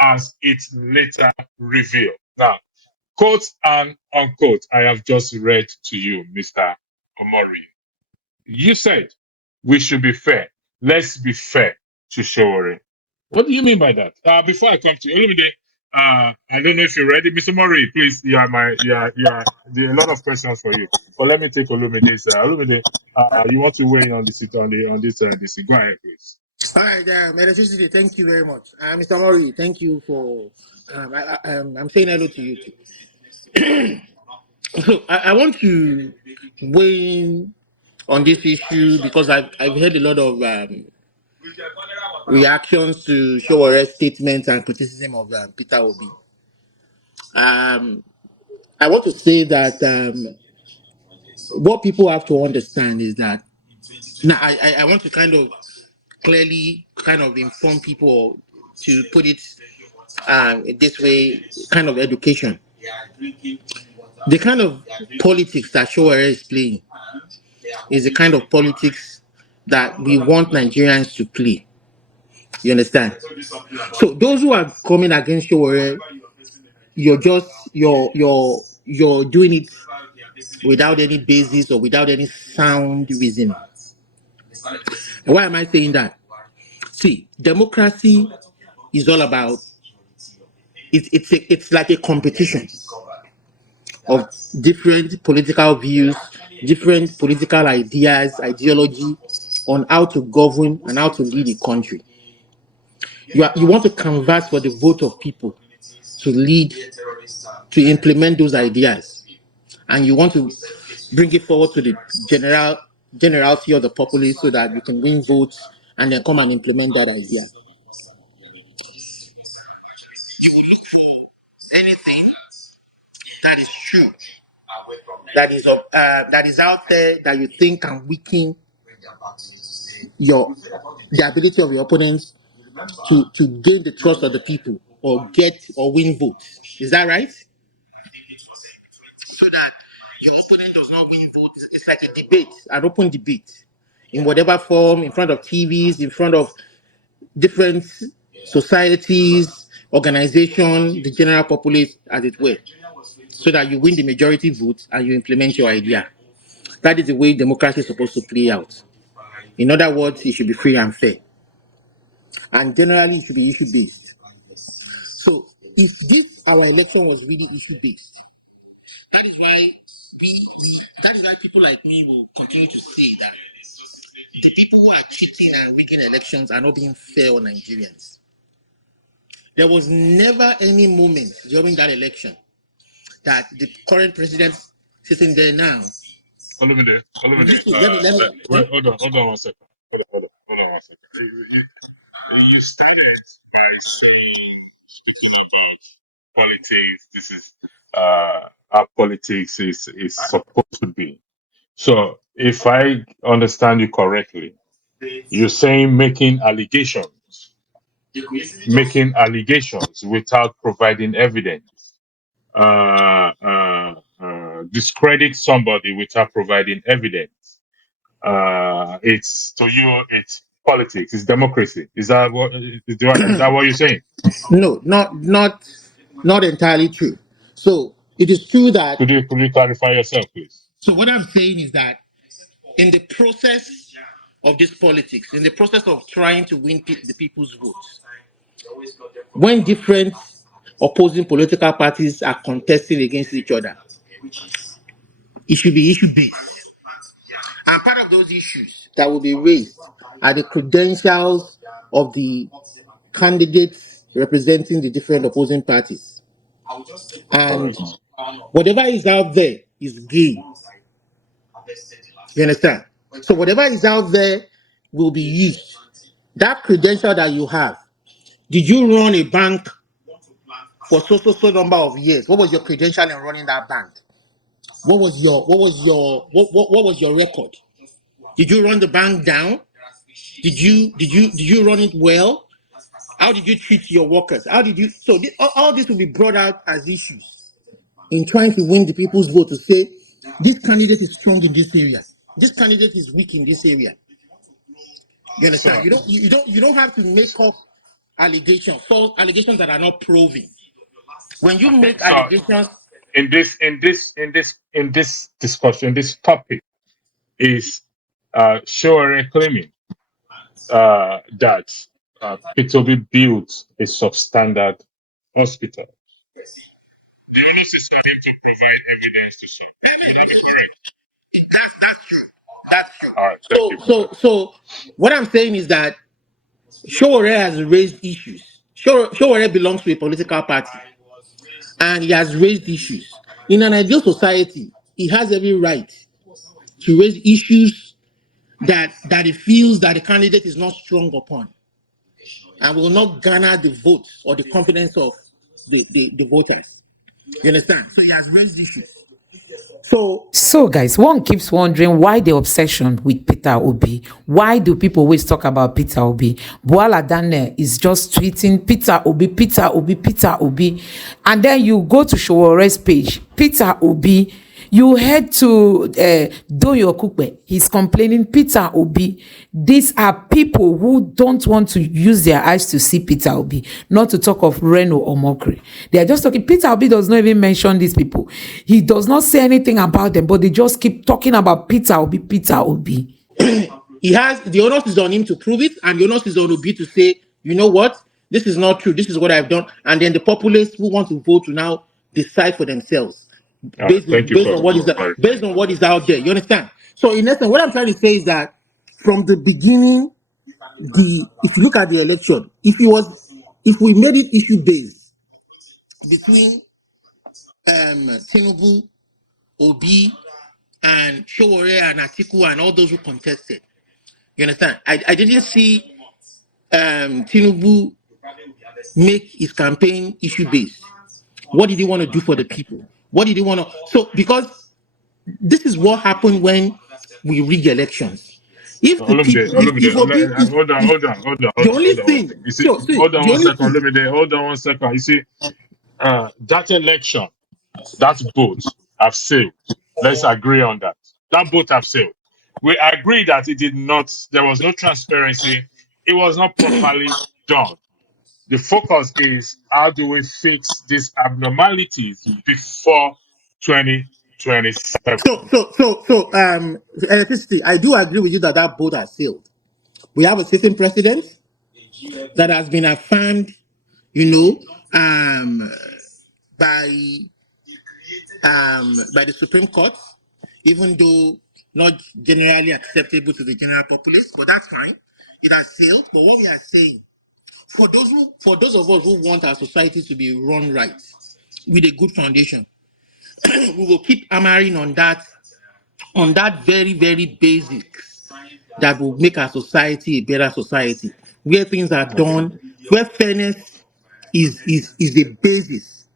as it later revealed. Now, quote and unquote, I have just read to you, Mr. Omori. You said we should be fair. Let's be fair to Sowore. What do you mean by that? Before I come to Olumide, I don't know if you're ready, Mr. Murray. Please, there are a lot of questions for you. But let me take Olumide's. Olumide, you want to weigh in on this? Go ahead, please. All right, Electricity, thank you very much. Mr. Mori, thank you for. I'm saying hello to you too. So I want to weigh in on this issue because I've heard a lot of reactions to Showore's statements and criticism of Peter Obi. I want to say that what people have to understand is that now I want to kind of clearly kind of inform people, or to put it this way, kind of education. The kind of politics that Showore is playing is the kind of politics that we want Nigerians to play. You understand? So those who are coming against Showore, you're doing it without any basis or without any sound reason. Why am I saying that? See, democracy is all about it's like a competition of different political views, different political ideas, ideology on how to govern and how to lead the country. You want to canvass for the vote of people to lead, to implement those ideas, and you want to bring it forward to the generality of the populace so that you can win votes and then come and implement that idea. Anything that is true, that is out there that you think can weaken your the ability of your opponents to gain the trust of the people or get or win votes. Is that right? So that your opponent does not win votes. It's like a debate, an open debate, in whatever form, in front of TVs, in front of different societies, organizations, the general populace, as it were, so that you win the majority vote and you implement your idea. That is the way democracy is supposed to play out. In other words, it should be free and fair. And generally, it should be issue based. So, if this our election was really issue based, that is why that is why people like me will continue to say that the people who are cheating and rigging elections are not being fair on Nigerians. There was never any moment during that election that the current president sitting there now. Hold on there. Listen, let me. Wait, hold on 1 second. Hold on 1 second. You started by saying, speaking of politics, this is how politics is supposed to be. So, if I understand you correctly, you're saying making allegations without providing evidence, discredit somebody without providing evidence. It's to you, it's politics, it's democracy. Is that what you're saying? No, not entirely true. So it is true that. Could you clarify yourself, please? So what I'm saying is that in the process of this politics, in the process of trying to win the people's votes, when different opposing political parties are contesting against each other, it should be issue based. And part of those issues that will be raised are the credentials of the candidates representing the different opposing parties. And whatever is out there is game. You understand? So whatever is out there will be used. That credential that you have, did you run a bank for so number of years? What was your credential in running that bank? What was your record? Did you run the bank down? Did you run it well? How did you treat your workers? How did you all this will be brought out as issues in trying to win the people's vote to say this candidate is strong in this area. This candidate is weak in this area. You understand? So, You don't have to make up allegations, false allegations that are not proven. When you make allegations, in this discussion, this topic is Sowore claiming that P2B built a substandard hospital. so what I'm saying is that Sowore has raised issues. Sowore belongs to a political party, and he has raised issues. in an ideal society, he has every right to raise issues that he feels that the candidate is not strong upon and will not garner the votes or the confidence of the voters. You understand? So he has raised issues. So, guys, one keeps wondering why the obsession with Peter Obi. Why do people always talk about Peter Obi? Boala Daniel is just tweeting Peter Obi, Peter Obi, Peter Obi. And then you go to Showore's page, Peter Obi. You head to Doyo Kupe. He's complaining, Peter Obi. These are people who don't want to use their eyes to see Peter Obi, not to talk of Reno or Mokri. They are just talking. Peter Obi does not even mention these people. He does not say anything about them, but they just keep talking about Peter Obi, Peter Obi. He has, the onus is on him to prove it, and the onus is on Obi to say, you know what, this is not true, this is what I've done, and then the populace who want to vote to now decide for themselves based on what is out there. You understand? So in essence, what I'm trying to say is that from the beginning, if you look at the election, if we made it issue based between Tinubu, Obi, and Sowore and Att Cking and all those who contested, you understand? I didn't see Tinubu make his campaign issue based. What did he want to do for the people? What did he want to? So because this is what happened when we rig elections. If the people, if Obi, hold on. the only thing, You see, hold on one second. You see, that election, that boat have sailed. Let's agree on that. That boat have sailed. We agree that it did not. There was no transparency. It was not properly done. The focus is how do we fix these abnormalities before 2027. So, electricity. I do agree with you that that boat has sailed. We have a sitting president that has been affirmed, by the Supreme Court, even though not generally acceptable to the general populace, but that's fine. It has sailed. But what we are saying, for those of us who want our society to be run right with a good foundation, we will keep hammering on that very, very basics that will make our society a better society, where things are done, where fairness is the basis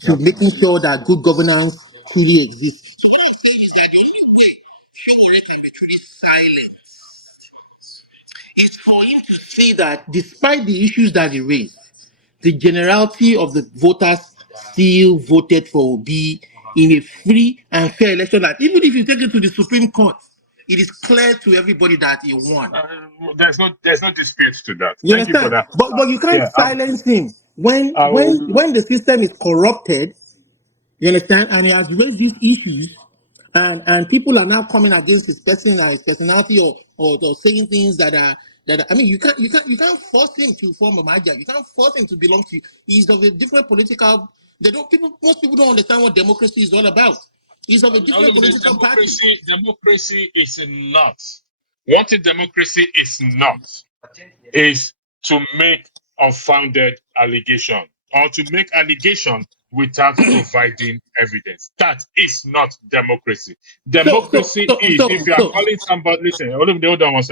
to making sure that good governance truly exists. It's for him to see that despite the issues that he raised, the generality of the voters still voted for Obi in a free and fair election. That even if you take it to the Supreme Court, it is clear to everybody that he won. There's no dispute to that. You Thank you for understand? that. But you can't silence him when the system is corrupted. You understand? And he has raised these issues, and people are now coming against his person and his personality, or saying things that are. I mean, you can't force him to form a major. You can't force him to belong to you. He's of a different political. Most people don't understand what democracy is all about. He's of a different political party. Democracy is not. What a democracy is not is to make unfounded allegation or to make allegation without providing evidence. That is not democracy. Democracy is if you are calling somebody. Listen, hold on one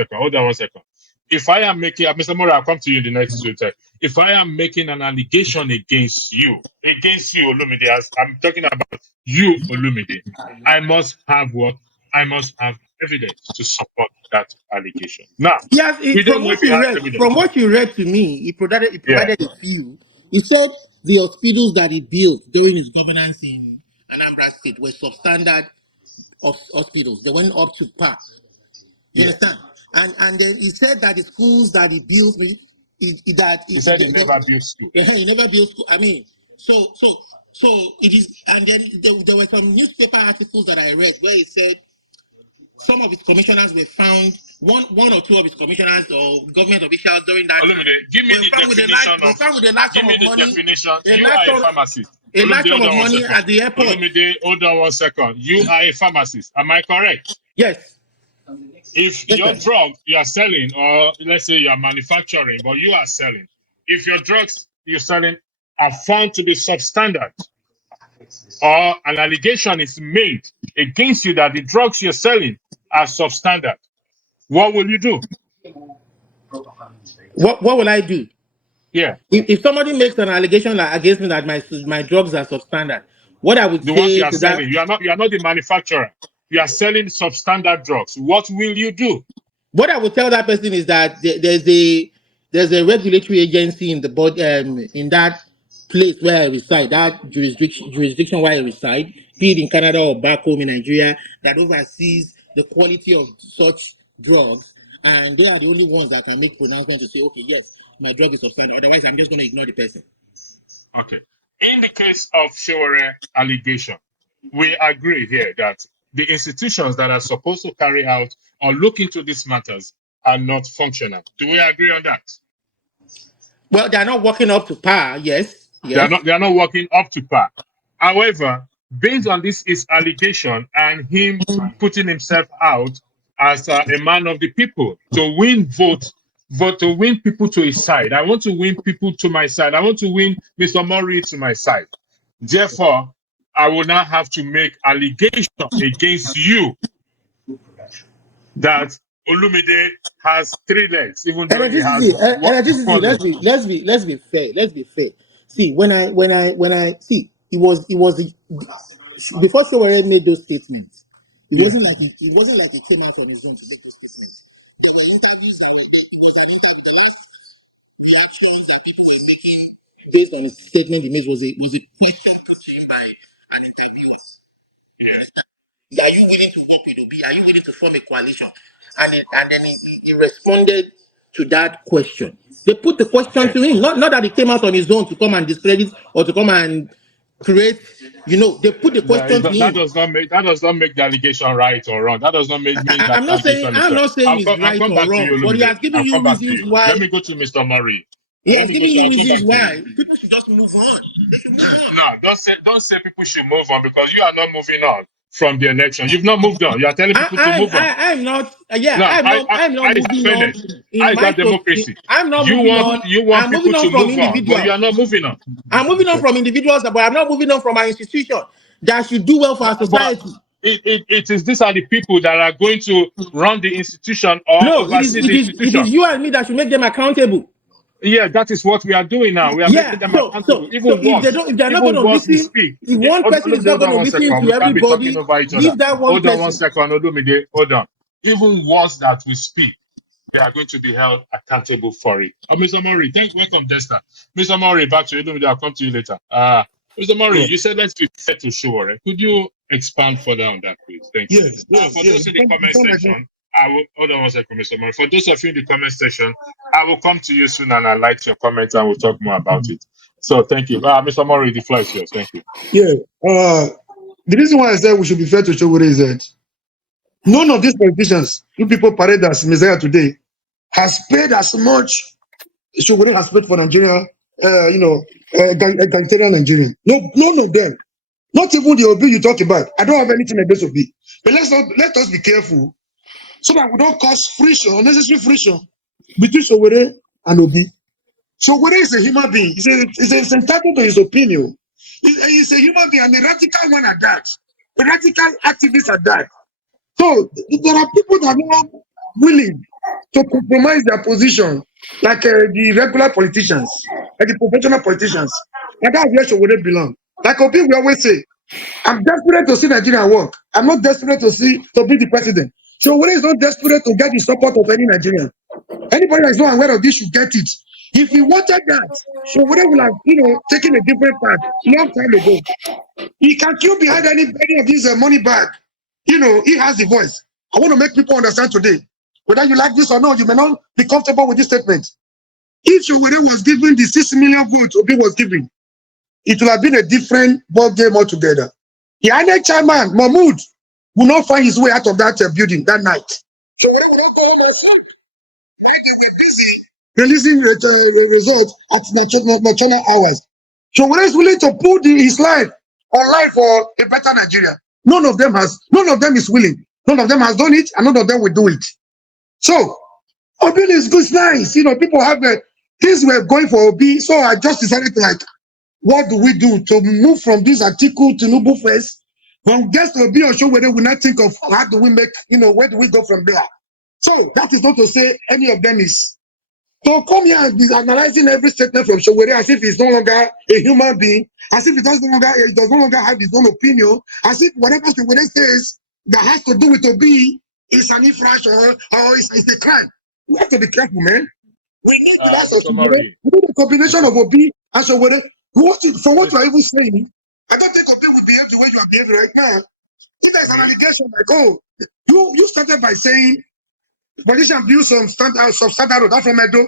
second. If I am making, Mr. Mora, I'll come to you in the next 2 times. If I am making an allegation against you, Olumide, as I'm talking about you, Olumide, I must have what? I must have evidence to support that allegation. Now, yes, from what you read to me, he provided a few. He said the hospitals that he built during his governance in Anambra State were substandard hospitals. They went up to par. You understand? And then he said that the schools that he built, he said he never built school. He never built school. I mean, so it is. And then there were some newspaper articles that I read where he said some of his commissioners were found. One or two of his commissioners or government officials during that. Give me the definition. Give me the definition. You are a pharmacist. A large sum of money at the airport. Hold on 1 second. You are a pharmacist. Am I correct? Yes. If your drug you are selling, or let's say you are manufacturing, but you are selling, if your drugs you're selling are found to be substandard, or an allegation is made against you that the drugs you're selling are substandard, what will you do? What will I do? Yeah, If somebody makes an allegation like against me that my drugs are substandard, what I would the ones you say are to that, selling, you are not the manufacturer. You are selling substandard drugs. What will you do? what I would tell that person is that there's a regulatory agency in the body in that place where I reside, that jurisdiction where I reside, be it in Canada or back home in Nigeria, that oversees the quality of such drugs, and they are the only ones that can make pronouncement to say, okay, yes, my drug is substandard. Otherwise, I'm just going to ignore the person. Okay. In the case of Sowore allegation, we agree here that the institutions that are supposed to carry out or look into these matters are not functional. Do we agree on that? Well, they're not working up to par. Yes. They are not working up to par. However, based on this is allegation and him putting himself out as a man of the people to win vote to win people to his side. I want to win people to my side. I want to win Mr. Murray to my side. Therefore, I will now have to make allegation against you that Olumide has 3 legs, even though he has Electricity. one. Let's be fair. Let's be fair. See, when I see, it was before Sowore made those statements. It wasn't like he came out from his room to make those statements. There were interviews that were taken. It was the last reactions that people were making based on his statement he made was a question put to him by an interviewer. Are you willing to work with Obi? Are you willing to form a coalition? And then he responded to that question. They put the question to him, not that he came out on his own to come and discredit or to come and create. They put the question to That him. does not make the allegation right or wrong. That does not mean that I'm not saying allegation is right. it's I'll right come or back to you, wrong, but he Olumide. has given I'll you come back to reasons you. why. Let me go to Mr. Murray. He has given you I'll come reasons back to why you. people should just move on. They should move on. No, don't say people should move on because you are not moving on from the election. You've not moved on. You are telling people to move on. I'm not. Yeah, No, I'm not how is that moving on. fairness? How is that democracy? I'm not You moving on. want I'm moving people on to from move on, but you individuals. are not moving on. I'm moving on from individuals, but I'm not moving on from our institution that should do well for our But society. these are the people that are going to run the institution or No, oversee the it is institution. you and me that should make them accountable. Yeah, that is what we are doing now. We are making them accountable. So if they're not going Even to worse, we listen, speak. if one person is not Hold going on to one listen second. to We can't be talking everybody, over each other. leave that one Hold on one person. second, Olumide. Hold on. Even worse that we speak, they are going to be held accountable for it. Mr. Murray, welcome, Desta. Mr. Murray, back to you. Olumide, I'll come to you later. Mr. Murray, you said let's be fair to Sowore. Could you expand further on that, please? Thank you. For those in the comment section, hold on one second, Mr. Murray. For those of you in the comment section, I will come to you soon and I'll like your comments and we'll talk more about it. So thank you. Mr. Murray, the floor is yours. Thank you. Yeah. The reason why I said we should be fair to Sowore is that none of these politicians, you people parade as Messiah today, has paid as much Sowore has paid for Nigeria, egalitarian Nigeria. No, none of them. Not even the Obi you talk about. I don't have anything against Obi. But let us be careful so that we don't cause friction, unnecessary friction between Sowore and Obi. Sowore is a human being. He's entitled to his opinion. He's a human being and a radical one at that. A radical activist at that. So there are people that are not willing to compromise their position, like the regular politicians, like the professional politicians. And that's where Sowore belong. Like Obi, we always say, I'm desperate to see Nigeria work. I'm not desperate to be the president. Sowore is not desperate to get the support of any Nigerian. Anybody that is not aware of this should get it. If he wanted that, Sowore will have, taken a different path long time ago. He can queue behind any of this money bag. He has the voice. I want to make people understand today. Whether you like this or not, you may not be comfortable with this statement. If Sowore was given the 6 million votes Obi was given, it would have been a different ball game altogether. The INEC chairman, Mahmoud, will not find his way out of that building that night. Sowore will not go home and releasing results at nocturnal hours. Sowore is willing to put his life online for a better Nigeria. None of them is willing. None of them has done it, and none of them will do it. So, Obi is good, nice. People have things were going for Obi, so I just decided to what do we do to move from this article to Tinubu first? When we get to be on show, whether we not think of how do we make, where do we go from there? So that is not to say any of them is. So come here and be analyzing every statement from Sowore as if he's no longer a human being, as if he does no longer have his own opinion, as if whatever Sowore says that has to do with Obi is an infraction or is a crime. We have to be careful, man. We need to ask Sowore. Summary. We need a combination of Obi and Sowore. For what you are even saying, I don't think Obi will behave the way you are behaving right now. If there's an allegation like, oh, you started by saying politician built some standard road, that's from Edo.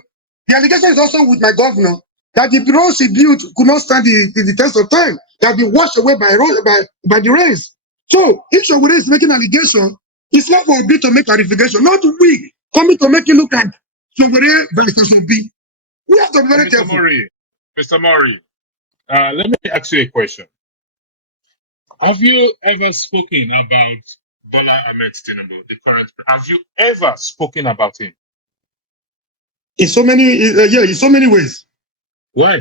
The allegation is also with my governor that the roads he built could not stand the test of time. They have been washed away by the rains. So if Sowore is making allegation, it's not for Obi to make clarification, not we coming to make it look like Sowore versus Obi. We have to be very careful. Mr. Mori, let me ask you a question. Have you ever spoken about Bola Ahmed Tinubu, the current? Have you ever spoken about him? In so many ways. Why?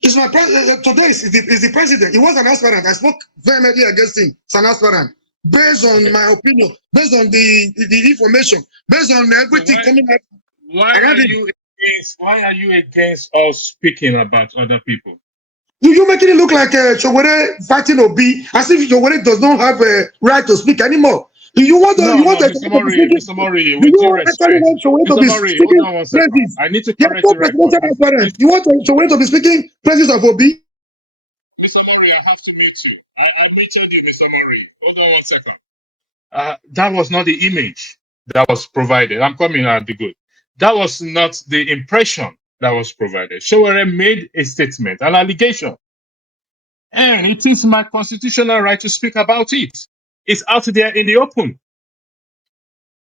It's my today is the president. He was an aspirant. I spoke vehemently against him. It's an aspirant. Based on my opinion, based on the information, based on everything coming out. Why are you against us speaking about other people? You making it look like Sowore fighting Obi as if Sowore does not have a right to speak anymore. Mr. Mori, with due respect. Mr. Mori, hold on one second. I need to correct the record. You want Sowore to be speaking praises of Obi? Mr. Mori, I have to meet you. I'll meet you, Mr. Mori. Hold on 1 second. That was not the image that was provided. I'm coming at the good. That was not the impression that was provided. Sowore made a statement, an allegation. And it is my constitutional right to speak about it. It's out there in the open.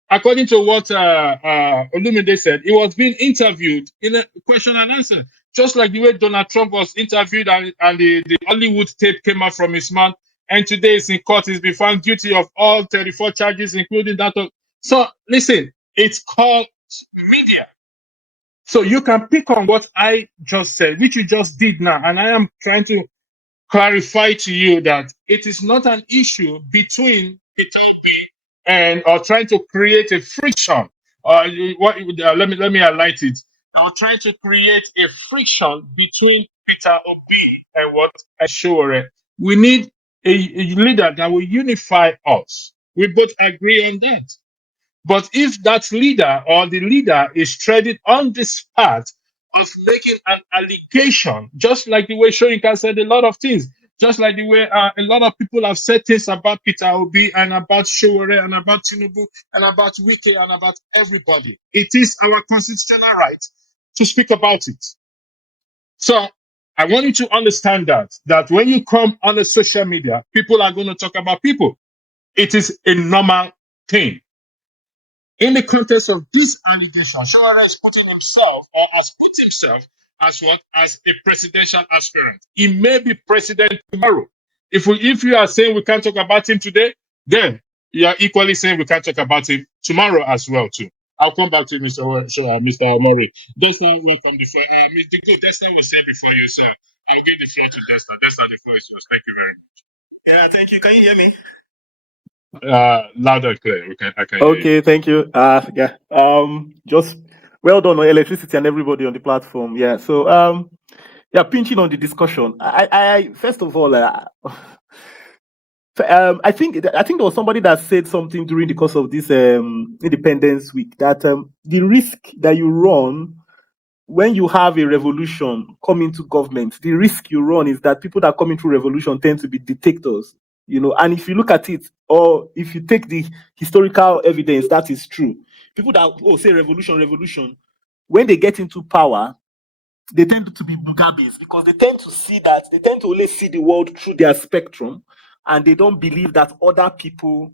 According to what Olumide said, he was being interviewed in a question and answer, just like the way Donald Trump was interviewed and the Hollywood tape came out from his mouth. And today he's in court. He's been found guilty of all 34 charges, including that of. So listen, it's called media. So you can pick on what I just said, which you just did now, and I am trying to clarify to you that it is not an issue between and or trying to create a friction. Let me highlight it. I'm trying to create a friction between Peter Obi and what Sowore. We need a leader that will unify us. We both agree on that. But if that leader or the leader is treading on this path of making an allegation, just like the way Shoyinka said a lot of things, just like the way a lot of people have said things about Peter Obi and about Sowore and about Tinubu and about Wike and about everybody. It is our constitutional right to speak about it. So I want you to understand that when you come on the social media, people are going to talk about people. It is a normal thing. In the context of this allegation, Sowore is putting himself or has put himself as what? As a presidential aspirant. He may be president tomorrow. If you are saying we can't talk about him today, then you are equally saying we can't talk about him tomorrow as well too. I'll come back to you, Mr. Mori. Desta, welcome. Mr. Good, Desta will say before you, sir. I'll give the floor to Desta. Desta, the floor is yours. Thank you very much. Yeah, thank you. Can you hear me? Loud and clear. I can Okay, hear you. thank you. Yeah. Just well done on electricity and everybody on the platform. Yeah. So yeah, pinching on the discussion. I first of all, I think there was somebody that said something during the course of this Independence Week that the risk that you run when you have a revolution come into government, the risk you run is that people that come into revolution tend to be dictators. And if you look at it, or if you take the historical evidence, that is true. People that say revolution, when they get into power, they tend to be Mugabes because they tend to only see the world through their spectrum, and they don't believe that other people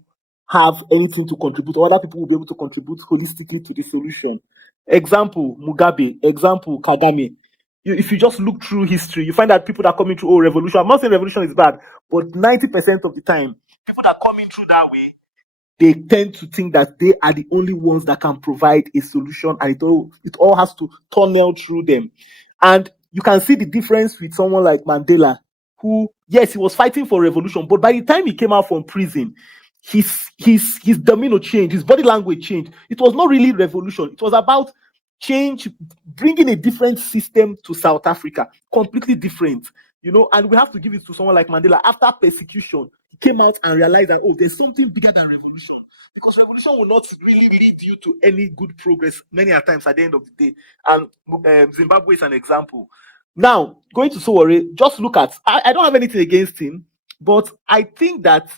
have anything to contribute, or other people will be able to contribute holistically to the solution. Example, Mugabe. Example, Kagame. If you just look through history, you find that people that come into revolution, I'm not saying revolution is bad, but 90% of the time, people that come in through that way, they tend to think that they are the only ones that can provide a solution, and it all has to tunnel through them. And you can see the difference with someone like Mandela, who, yes, he was fighting for revolution, but by the time he came out from prison, his demeanor changed, his body language changed. It was not really revolution. It was about change, bringing a different system to South Africa, completely different, and we have to give it to someone like Mandela. After persecution, he came out and realized that, oh, there's something bigger than revolution. Because revolution will not really lead you to any good progress many a times at the end of the day. And Zimbabwe is an example. Now, going to Sowore, just look at, I don't have anything against him, but I think that,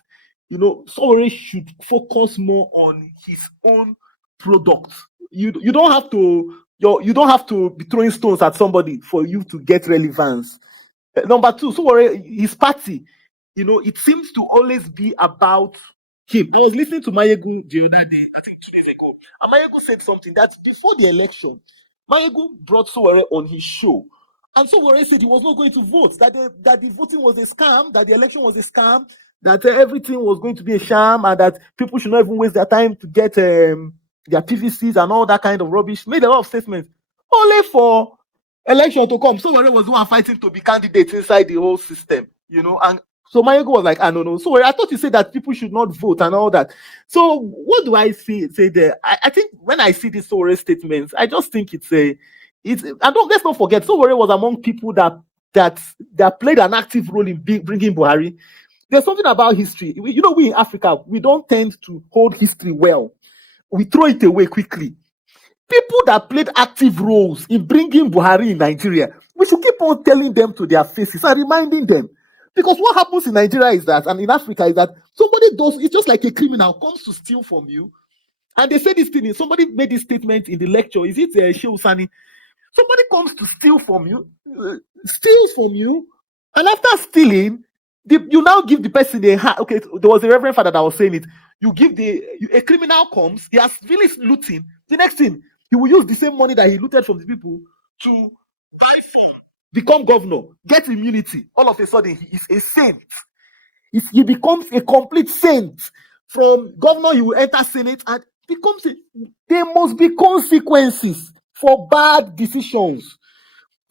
Sowore should focus more on his own product. You don't have to be throwing stones at somebody for you to get relevance. Number two, Sowore, his party, it seems to always be about him. I was listening to Mayegu the other day, I think 2 days ago, and Mayegu said something that before the election, Mayegu brought Sowore on his show, and Sowore said he was not going to vote, that the voting was a scam, that the election was a scam, that everything was going to be a sham, and that people should not even waste their time to get their PVCs and all that kind of rubbish. Made a lot of statements, only for election to come. Sowore was the one fighting to be candidate inside the whole system, and so Mayego was like, no. So I thought you said that people should not vote and all that. So what do I say there? I think when I see these Sowore statements, I just think let's not forget, Sowore was among people that played an active role in bringing Buhari. There's something about history. We in Africa, we don't tend to hold history well. We throw it away quickly. People that played active roles in bringing Buhari in Nigeria, we should keep on telling them to their faces and reminding them. Because what happens in Nigeria is that, and in Africa is that, it's just like a criminal comes to steal from you. And they say this thing, somebody made this statement in the lecture, is it Shehu Sani? Somebody comes to steal from you, steals from you, and after stealing, you now give the person okay, there was a reverend father that was saying it, a criminal comes, he has finished looting, the next thing, he will use the same money that he looted from the people to become governor, get immunity. All of a sudden, he is a saint. He becomes a complete saint. From governor, he will enter Senate and becomes there must be consequences for bad decisions.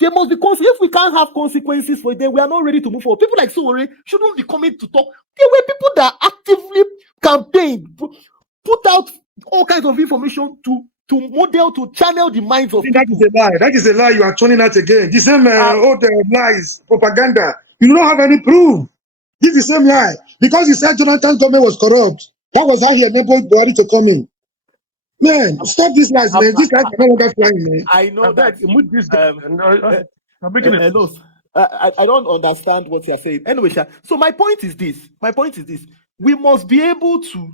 There must be consequences. If we can't have consequences for them, we are not ready to move forward. People like Sowore shouldn't be coming to talk. There were people that actively campaigned, put out all kinds of information to model, to channel the minds of people. That is a lie. That is a lie you are turning out again. The same old lies, propaganda. You don't have any proof. This is the same lie. Because he said Jonathan's government was corrupt. That was how he enabled Buhari to come in. Man, stop these lies, man. These lies are no longer flying, man. I know that. With this guy, I'm making it. I don't understand what you're saying. Anyway, so my point is this. We must be able to,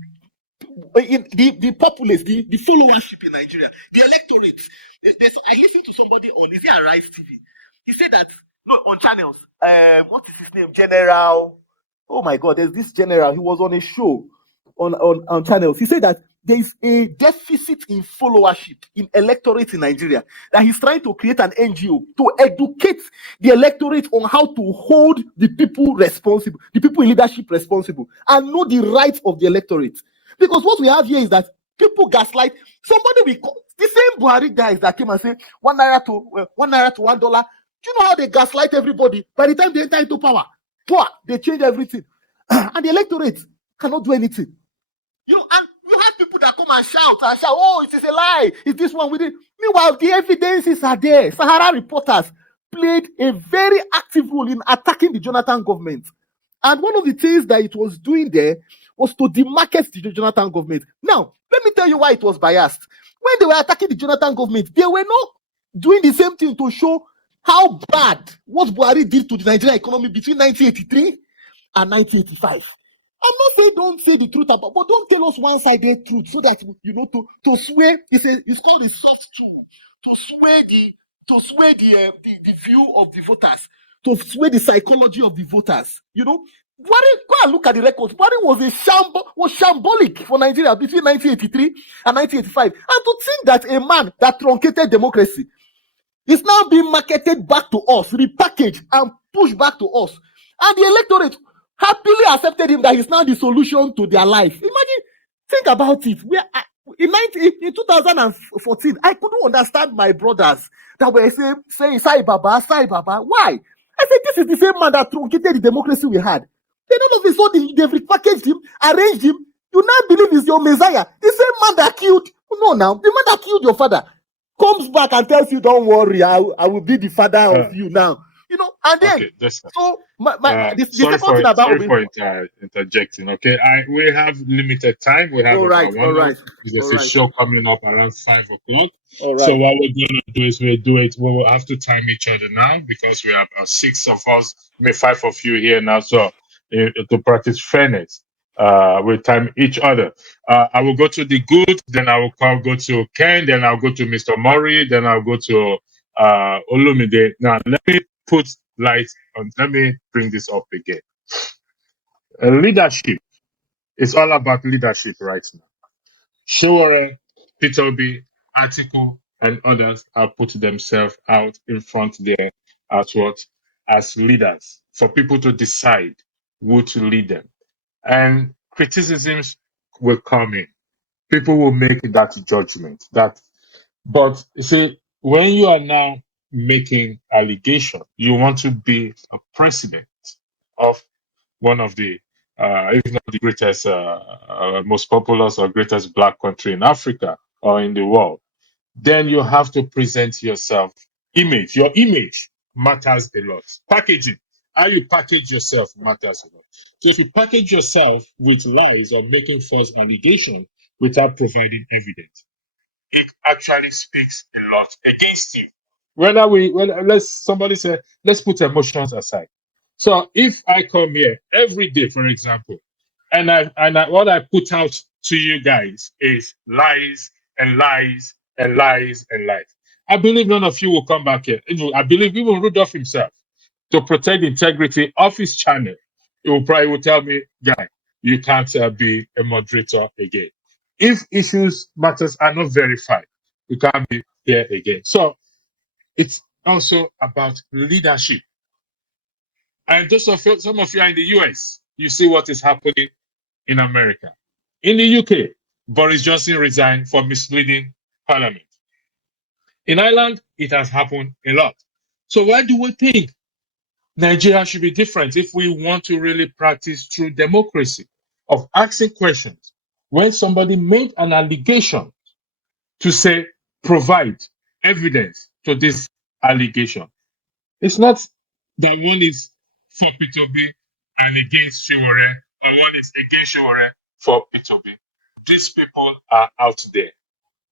in the populace, the followership in Nigeria, the electorate. I listened to somebody on, is it Arise TV? He said that, no, on channels. What is his name? General. Oh my God, there's this general. He was on a show on channels. He said that there is a deficit in followership in electorate in Nigeria, that he's trying to create an NGO to educate the electorate on how to hold the people responsible, the people in leadership responsible, and know the rights of the electorate. Because what we have here is that people gaslight. Somebody we call the same Buhari guys that came and say $1 to $1. Do you know how they gaslight everybody? By the time they enter into power, they change everything, and the electorate cannot do anything. And you have people that come and shout, oh, it is a lie, it's this one with it. Meanwhile, the evidences are there. Sahara reporters played a very active role in attacking the Jonathan government. And one of the things that it was doing there was to demarket the Jonathan government. Now, let me tell you why it was biased. When they were attacking the Jonathan government, they were not doing the same thing to show how bad what Buhari did to the Nigerian economy between 1983 and 1985. I'm not saying don't say the truth about, but don't tell us one-sided truth so that to sway. It's called a soft tool to sway the view of the voters, to sway the psychology of the voters. Buhari, go and look at the records. Buhari was shambolic for Nigeria between 1983 and 1985, and to think that a man that truncated democracy is now being marketed back to us, repackaged and pushed back to us, and the electorate happily accepted him that he's now the solution to their life. Imagine, think about it. in 2014, I couldn't understand my brothers that were saying Sai Baba, Sai Baba. Why? I said, this is the same man that truncated the democracy we had. Then all of a sudden, they've repackaged him, arranged him. You now believe he's your messiah. The same man that killed, no, now, the man that killed your father comes back and tells you, don't worry, I will be the father of you now. You know, and then, Okay, that's so the sorry second thing about interjecting. Okay, we have limited time. We have all about right, 1 all hour. right, There's all a right, show coming up around 5 o'clock. all So right. what we're gonna do is we do it. We will have to time each other now because we have 6 of us, maybe 5 of you here now. So to practice fairness, we time each other. I will go to the good, then I will go to Ken, then I'll go to Mr. Murray, then I'll go to Olumide. Now let me put light on. Let me bring this up again. Leadership. It's all about leadership right now. Sowore, Peter Obi, Article, and others have put themselves out in front there as leaders for people to decide who to lead them. And criticisms will come in. People will make that judgment. But you see, when you are now making allegation, you want to be a president of one of the, if not the greatest, most populous or greatest black country in Africa or in the world, then you have to present yourself. Your image matters a lot. Packaging, how you package yourself matters a lot. So if you package yourself with lies or making false allegations without providing evidence, it actually speaks a lot against you. Somebody say, let's put emotions aside. So if I come here every day, for example, and what I put out to you guys is lies and lies and lies and lies, I believe none of you will come back here. I believe even Rudolph himself, to protect the integrity of his channel, he will probably tell me, guy, you can't be a moderator again. If matters are not verified, you can't be here again. So it's also about leadership. And some of you are in the US, you see what is happening in America. In the UK, Boris Johnson resigned for misleading Parliament. In Ireland, it has happened a lot. So why do we think Nigeria should be different if we want to really practice true democracy of asking questions? When somebody made an allegation, to say, provide evidence to this allegation. It's not that one is for P2B and against Sowore, or one is against Sowore for P2B. These people are out there.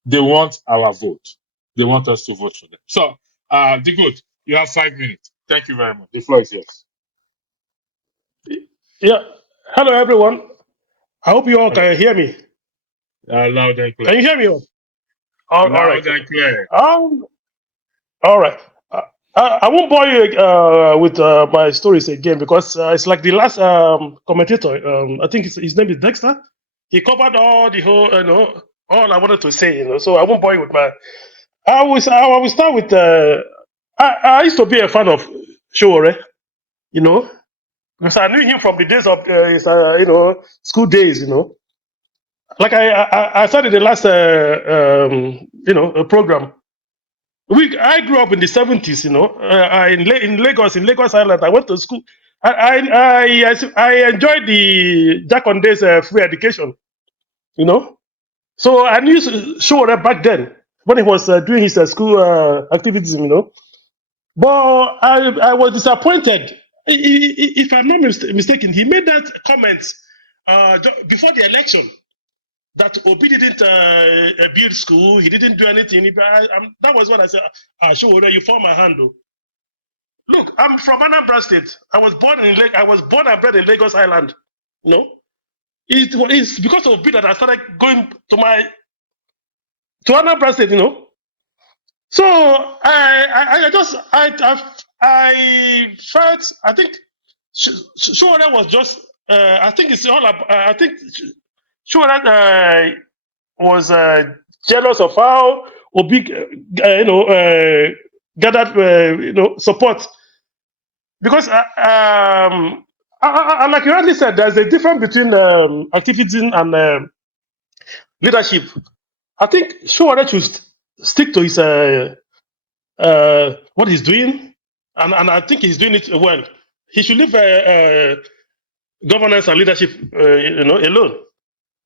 They want our vote. They want us to vote for them. So, the good, you have 5 minutes. Thank you very much. The floor is yours. Yeah. Hello, everyone. I hope you all can hear me. Loud and clear. Can you hear me? All right. Loud and clear. All right. I won't bore you with my stories again because it's like the last commentator. I think his name is Dexter. He covered all the whole, all I wanted to say. So I won't bore you with my. I will start with. I used to be a fan of Sowore, because I knew him from the days of his, school days. Like I said in the last, program. I grew up in the 70s, in Lagos Island. I went to school. I enjoyed the Jack on Days free education, So I knew Sowore back then when he was doing his school activities, But I was disappointed. If I'm not mistaken, he made that comment before the election that Obi didn't build school, he didn't do anything. That was what I said. Sowore, you form a handle. Look, I'm from Anambra State. I was born and bred in Lagos Island. It's because of Obi that I started going to Anambra State. So I felt, I think Sowore was just I think it's all about, I think Sowore was jealous of how Obi gathered support, because like you already said, there's a difference between activism and leadership. I think Sowore should stick to his what he's doing, and I think he's doing it well. He should leave governance and leadership, alone.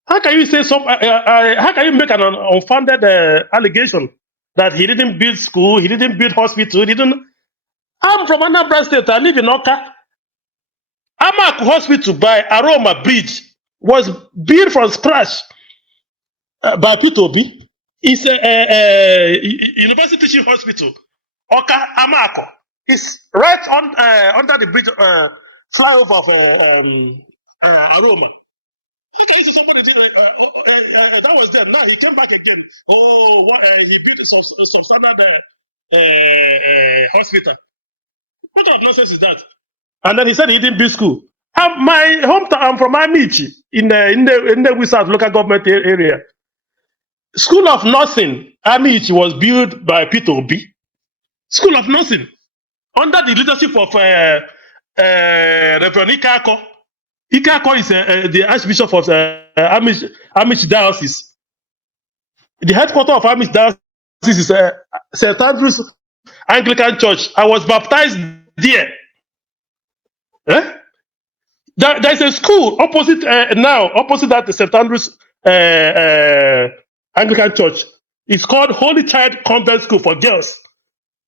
How can you say how can you make an unfounded allegation that he didn't build school, he didn't build hospital, he didn't? I'm from Anambra State. I live in Oka. Amak Hospital by Aroma Bridge was built from scratch by P2B. It's a university teaching hospital. Oka Amako. It's right on under the bridge flyover of Aroma. How can you say somebody did that was there? Now he came back again. Oh, he built a substandard hospital. What kind of nonsense is that? And then he said he didn't build school. My hometown, I'm from Amici in the South local government area. School of Nursing, Amici was built by Peter Obi. School of Nursing under the leadership of Reverend Ikako. Ikako is the Archbishop of Amici Diocese. The headquarters of Amici Diocese is St. Andrew's Anglican Church. I was baptized there. Eh? There's a school opposite that St. Andrew's Anglican Church. It's called Holy Child Convent School for Girls.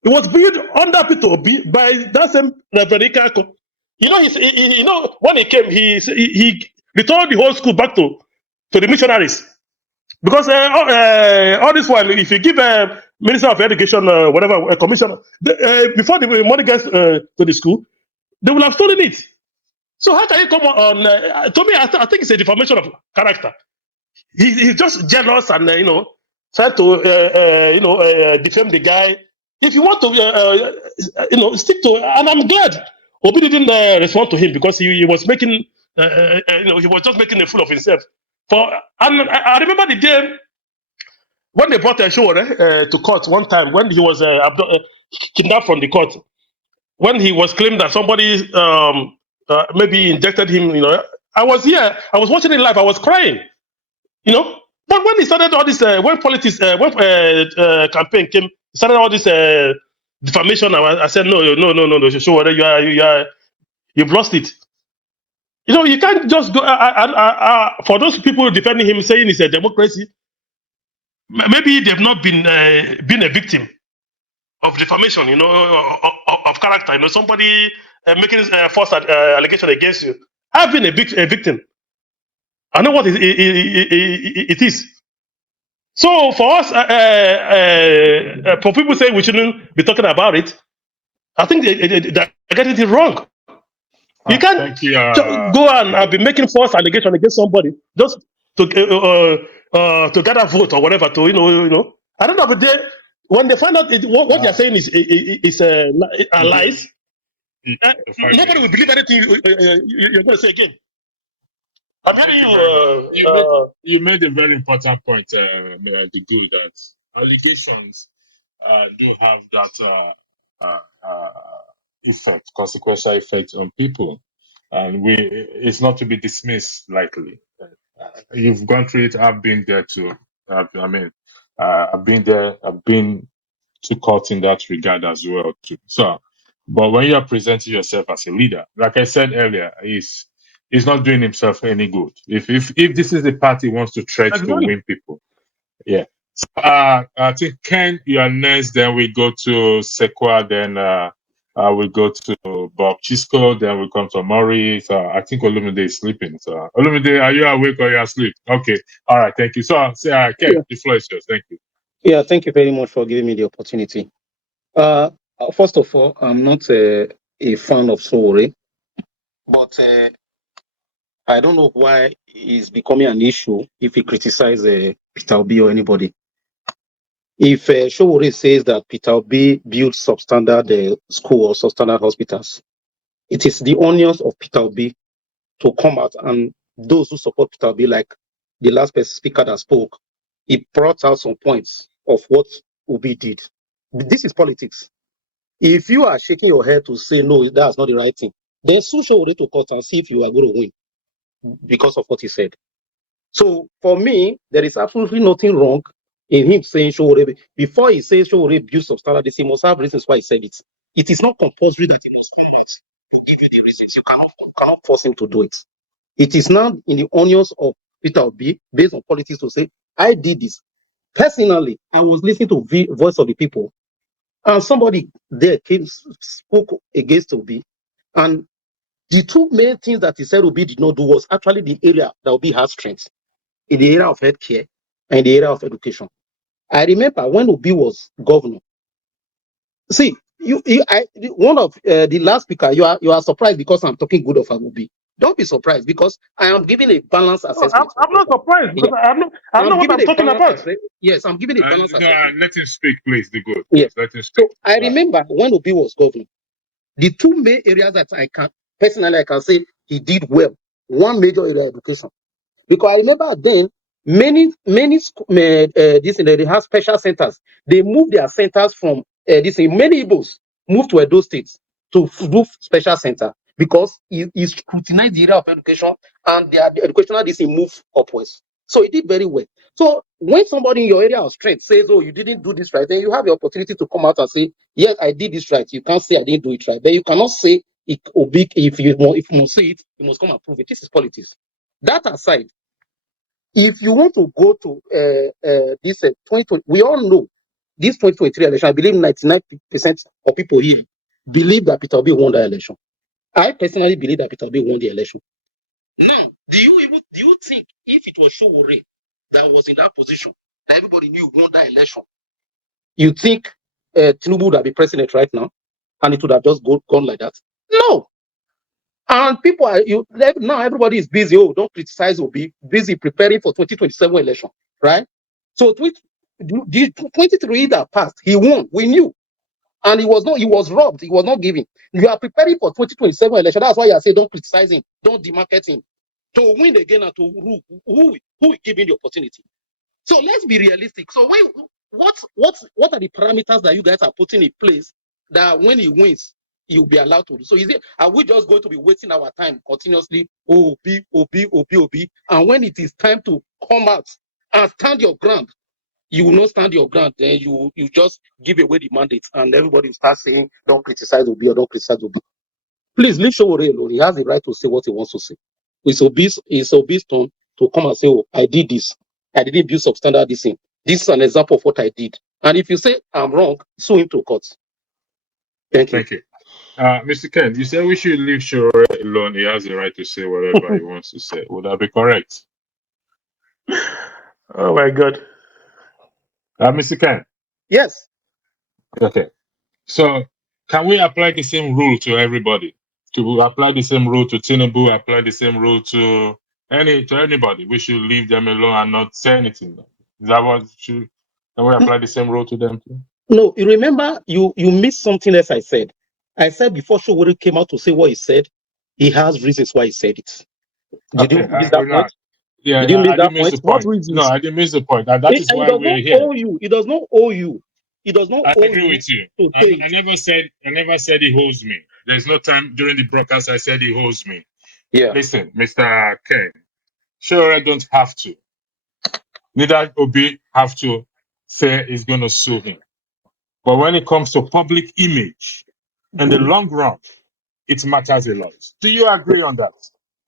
It was built under P2B by that same Reverend Ikako. When he came, he returned the whole school back to the missionaries. Because all this while, if you give a Minister of Education, whatever, a commissioner, before the money gets to the school, they will have stolen it. So how can you come on? To me, I think it's a defamation of character. He's just jealous and trying to defame the guy. If you want to stick to, and I'm glad Obi didn't respond to him because he was making he was just making a fool of himself. And I remember the day when they brought Sowore to court one time when he was kidnapped from the court, when he was claiming that somebody maybe injected him. I was here. I was watching it live. I was crying. But when he started all this, when politics, when campaign came, started all this defamation. I said, no, Sowore, you've lost it. You can't just go. For those people defending him, saying it's a democracy, maybe they've not been a victim of defamation. Of character. Somebody making false allegation against you. I've been a victim. I know what it is. So for us, for people saying we shouldn't be talking about it, I think they're getting it wrong. You can't go and be making false allegation against somebody just to gather vote or whatever. I don't know, but when they find out what they're saying is lies, nobody will believe anything you're going to say again. I'm hearing you. You made a very important point, the good that allegations do have that effect, consequential effect on people, and it's not to be dismissed lightly. You've gone through it. I've been there too. I've been there. I've been to court in that regard as well too. So, but when you are presenting yourself as a leader, like I said earlier, he's not doing himself any good. If this is the path he wants to tread to win people, yeah. So, I think Ken, you are next. Then we go to Sekwa. Then we go to Bob Chisco. Then we come to Maury. So I think Olumide is sleeping. So Olumide, are you awake or you are asleep? Okay. All right. Thank you. So Ken, the floor is yours. Thank you. Yeah, thank you very much for giving me the opportunity. First of all, I'm not a fan of Sowore, but I don't know why it's becoming an issue if he criticizes Peter Obi or anybody. If Sowore says that Peter Obi built substandard school or substandard hospitals, it is the onions of Peter Obi to come out, and those who support Peter Obi, like the last speaker that spoke, he brought out some points of what Obi did. This is politics. If you are shaking your head to say, no, that's not the right thing, then sue Sowore to court and see if you are going to win because of what he said. So for me, there is absolutely nothing wrong in him saying Sowore, before he says Sowore abuse of standard, he must have reasons why he said it. It is not compulsory that he must come out to give you the reasons. You cannot force him to do it. It is now in the onions of Peter Obi, based on politics, to say, I did this. Personally, I was listening to Voice of the People, and somebody there spoke against Obi, and the two main things that he said Obi did not do was actually the area that Obi has strength, in the area of healthcare and the area of education. I remember when Obi was governor. See, one of the last speaker, you are surprised because I'm talking good of Obi. Don't be surprised because I am giving a balanced No, assessment. I'm not surprised because I know what I'm talking about. Yes, I'm giving a balanced assessment. Let him speak, please. The good. Yes. Let him speak. So I remember when Obi was governor, the two main areas that I can say he did well. One major area, education, because I remember then many they have special centers. They moved their centers from many Igbos moved to Edo State to do special center because he scrutinized the area of education and the educational move upwards. So he did very well. So when somebody in your area of strength says, "Oh, you didn't do this right," then you have the opportunity to come out and say, "Yes, I did this right." You can't say I didn't do it right. Then you cannot say it big. If you must say it, you must come and prove it. This is politics. That aside, if you want to go to this 2020, we all know this 2023 election. I believe 99% of people here believe that Peter Obi won the election. I personally believe that Peter Obi won the election. Now, do you think if it was Sowore that was in that position, that everybody knew won that election, you think Tinubu would have been president right now, and it would have just gone like that? No. And people now everybody is busy. Oh, don't criticize Obi. Busy preparing for 2027 election, right? So the 23 that passed, he won. We knew, and he was robbed. He was not giving. You are preparing for 2027 election. That's why I say don't criticize him, don't demarket him. To win again and to rule, who will give him the opportunity? So let's be realistic. So what are the parameters that you guys are putting in place that when he wins, he'll be allowed to do? So are we just going to be wasting our time continuously? Obi, and when it is time to come out and stand your ground, you will not stand your ground. Then you just give away the mandate, and everybody will start saying, "Don't criticize Obi or don't criticize Obi." Please leave Sowore alone. He has the right to say what he wants to say. It's Obi's turn to come and say, "Oh, I did this. I didn't abuse substandard this thing. This is an example of what I did." And if you say I'm wrong, sue him to court. Thank you. Thank you. Mr. Ken, you said we should leave Sowore alone. He has the right to say whatever he wants to say. Would that be correct? Oh my God. Mr. Ken? Yes. Okay. So can we apply the same rule to everybody? To apply the same rule to Tinubu, apply the same rule to anybody? We should leave them alone and not say anything. Is that what can we apply the same rule to them too? No, you remember you missed something else I said. I said before Sowore came out to say what he said, he has reasons why he said it. Did you miss that point? Yeah, Did you miss I that didn't miss point? the point. What reasons? No, I didn't miss the point. That is why we're here. It does not owe you. It does not I owe agree you. with you. I never said he owes me. There's no time during the broadcast I said he owes me. Yeah. Listen, Mr. Ken, Sowore don't have to. Neither Obi have to say he's going to sue him. But when it comes to public image, in the long run, it matters a lot. Do you agree on that?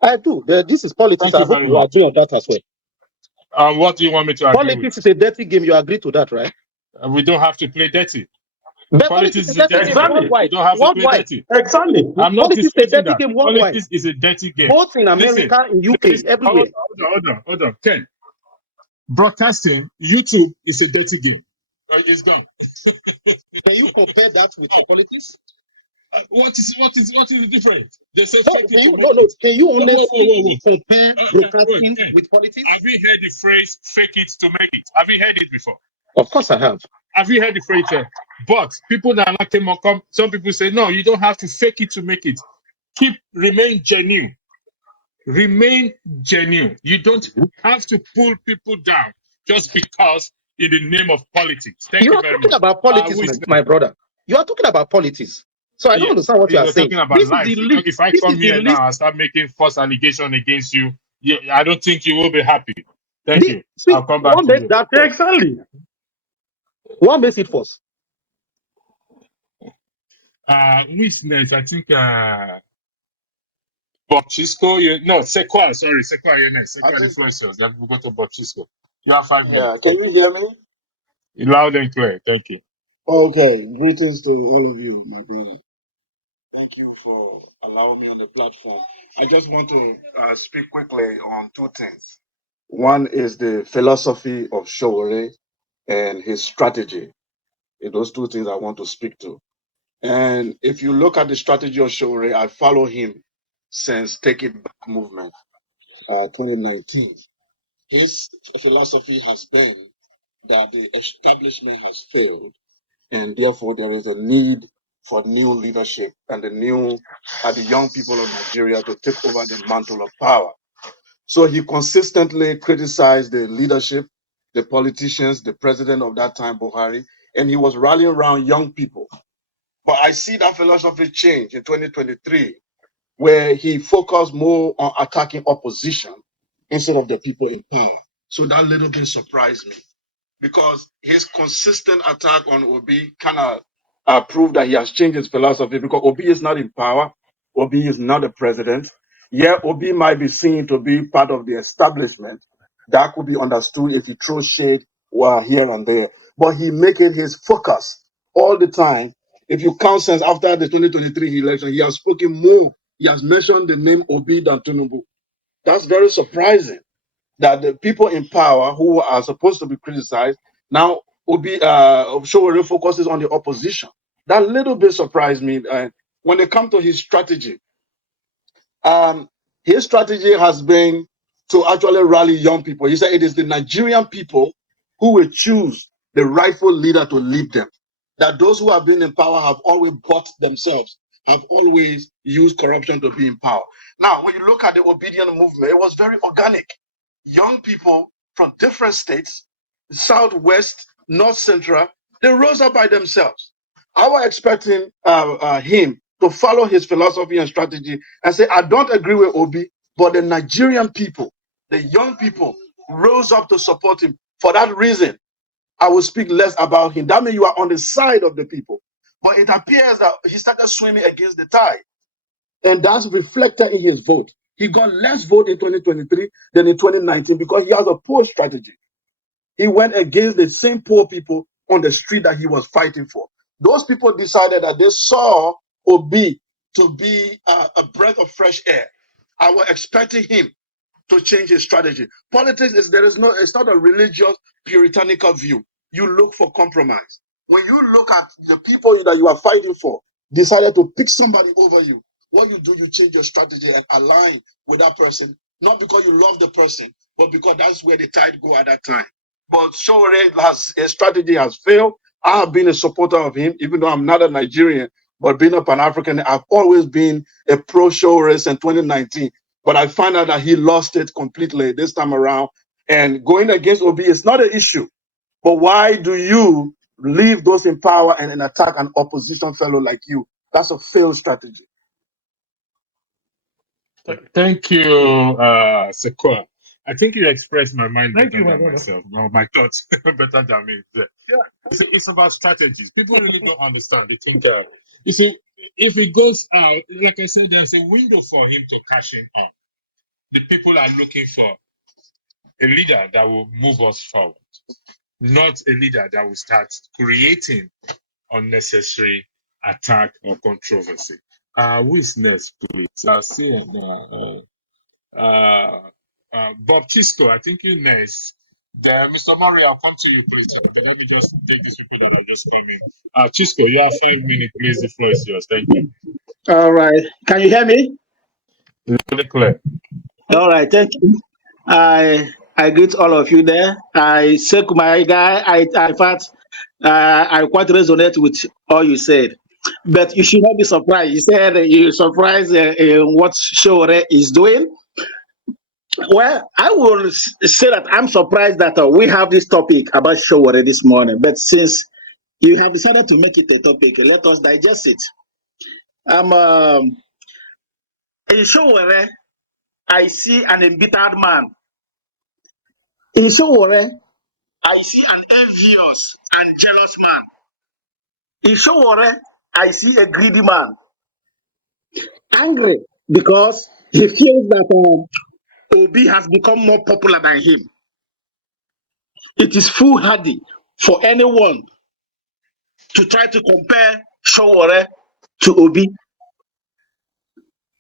I do. This is politics. Thank you I hope very you much. agree on that as well. What do you want me to agree Politics with? is a dirty game. You agree to that, right? We don't have to play dirty. But Politics is a dirty Exactly. game. We don't have to play dirty. Exactly. I'm not Politics is a disputing dirty that. game worldwide. Politics is a dirty game. Both in America, in UK, everywhere. Hold on. Ken, broadcasting, YouTube is a dirty game. It's done. Can you compare that with politics? What is the difference? They say No, fake it to make no. it. Can you Whoa. honestly compare broadcasting with politics? Have you heard the phrase "fake it to make it"? Have you heard it before? Of course, I have. Have you heard the phrase? But people that like him come. Some people say no. You don't have to fake it to make it. Remain genuine. Remain genuine. You don't have to pull people down just because in the name of politics. Thank you very much. You are talking about politics, my brother. You are talking about politics. So I don't understand what you are saying. Talking about life. If I come here now and start making false allegations against you, I don't think you will be happy. Thank you. I'll come back to you. Exactly. What makes it false? Which next? I think Bob Chisco. No, Sequoia. Sorry, Sequoia. You're next. I Sequoia, the think, floor is yours. Then we go to Bob Chisco. You have 5 yeah. minutes. Can you hear me? Loud and clear. Thank you. Okay. Greetings to all of you, my brother. Thank you for allowing me on the platform. I just want to speak quickly on two things. One is the philosophy of Sowore and his strategy. Those two things I want to speak to. And if you look at the strategy of Sowore, I follow him since Take It Back movement, 2019. His philosophy has been that the establishment has failed, and therefore there is a need for new leadership and the young people of Nigeria to take over the mantle of power. So he consistently criticized the leadership, the politicians, the president of that time, Buhari, and he was rallying around young people. But I see that philosophy change in 2023, where he focused more on attacking opposition instead of the people in power. So that little bit surprised me, because his consistent attack on Obi kind of proved that he has changed his philosophy, because Obi is not in power. Obi is not the president. Yeah, Obi might be seen to be part of the establishment. That could be understood if he throws shade here and there. But he make it his focus all the time. If you count since after the 2023 election, he has spoken more. He has mentioned the name Obi than Tinubu. That's very surprising that the people in power who are supposed to be criticized now Sowore focuses on the opposition. That little bit surprised me. When it comes to his strategy has been to actually rally young people. He said it is the Nigerian people who will choose the rightful leader to lead them. That those who have been in power have always bought themselves, have always used corruption to be in power. Now, when you look at the Obedient movement, it was very organic. Young people from different states, Southwest, North Central, they rose up by themselves. I was expecting him to follow his philosophy and strategy and say, I don't agree with Obi, but the Nigerian people, the young people, rose up to support him. For that reason, I will speak less about him. That means you are on the side of the people. But it appears that he started swimming against the tide. And that's reflected in his vote. He got less vote in 2023 than in 2019 because he has a poor strategy. He went against the same poor people on the street that he was fighting for. Those people decided that they saw Obi to be a breath of fresh air. I was expecting him to change his strategy. Politics it's not a religious puritanical view. You look for compromise. When you look at the people that you are fighting for, decided to pick somebody over you, what you do, you change your strategy and align with that person, not because you love the person, but because that's where the tide go at that time. But his strategy has failed. I have been a supporter of him, even though I'm not a Nigerian, but being a Pan-African, I've always been a pro-Sowore since 2019. But I find out that he lost it completely this time around. And going against Obi is not an issue. But why do you leave those in power and attack an opposition fellow like you? That's a failed strategy. Thank you, Sequoia. I think you expressed my mind Thank better you, my than brother. myself. No, my thoughts better than me. Yeah. It's about strategies. People really don't understand. They think, you see, if it goes out, like I said, there's a window for him to cash in on. The people are looking for a leader that will move us forward, not a leader that will start creating unnecessary attack or controversy. Who is next, please? Bob Chisco, I think you're next. Then, Mr. Murray, I'll come to you, please. But let me just take these people that are just coming. Chisco, you have 5 minutes, please. The floor is yours. Thank you. All right. Can you hear me? Loud and clear. All right. Thank you. I greet all of you there. I say my guy. I fact I quite resonate with all you said, but you should not be surprised. You said you're surprised in what Sowore is doing. Well, I will say that I'm surprised that we have this topic about Sowore this morning. But since you have decided to make it a topic, let us digest it. In Sowore, I see an embittered man. In Sowore, I see an envious and jealous man. In Sowore, I see a greedy man, angry because he feels that Obi has become more popular than him. It is foolhardy for anyone to try to compare Sowore to Obi.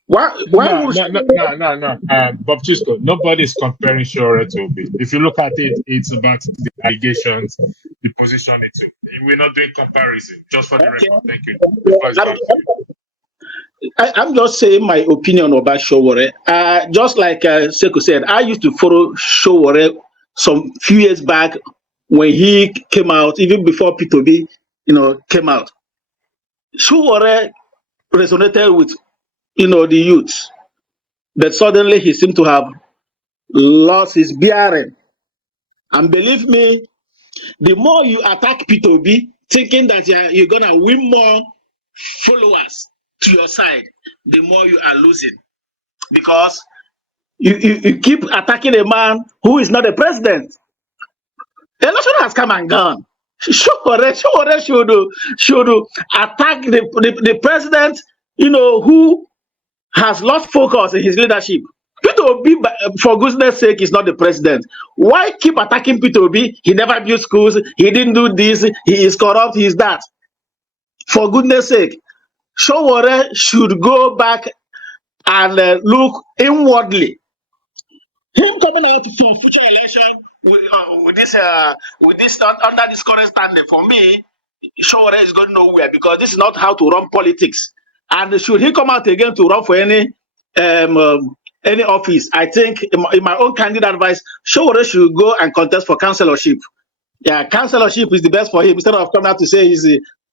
Why No, would no, no, Sowore? no, no, no. Baptista, nobody's comparing Shore to Obi. If you look at it, it's about the allegations, the position it took. We're not doing comparison, just for the Okay, record. Thank you. The floor is back to you. I'm just saying my opinion about Sowore. Just like Sekou said, I used to follow Sowore some few years back when he came out, even before P2B, came out. Sowore resonated with, the youth, but suddenly he seemed to have lost his bearing. And believe me, the more you attack P2B, thinking that you're gonna win more followers to your side, the more you are losing because you keep attacking a man who is not a president. Election has come and gone. Sowore should attack the president, who has lost focus in his leadership. Peter Obi, for goodness sake, is not the president. Why keep attacking Peter Obi? He never built schools. He didn't do this. He is corrupt. He is that. For goodness sake, Sowore should go back and look inwardly. Him coming out for future election with this under this current standing, for me, Sowore is going nowhere because this is not how to run politics. And should he come out again to run for any office, I think in my own candid advice, Sowore should go and contest for councillorship. Yeah, councillorship is the best for him instead of coming out to say he's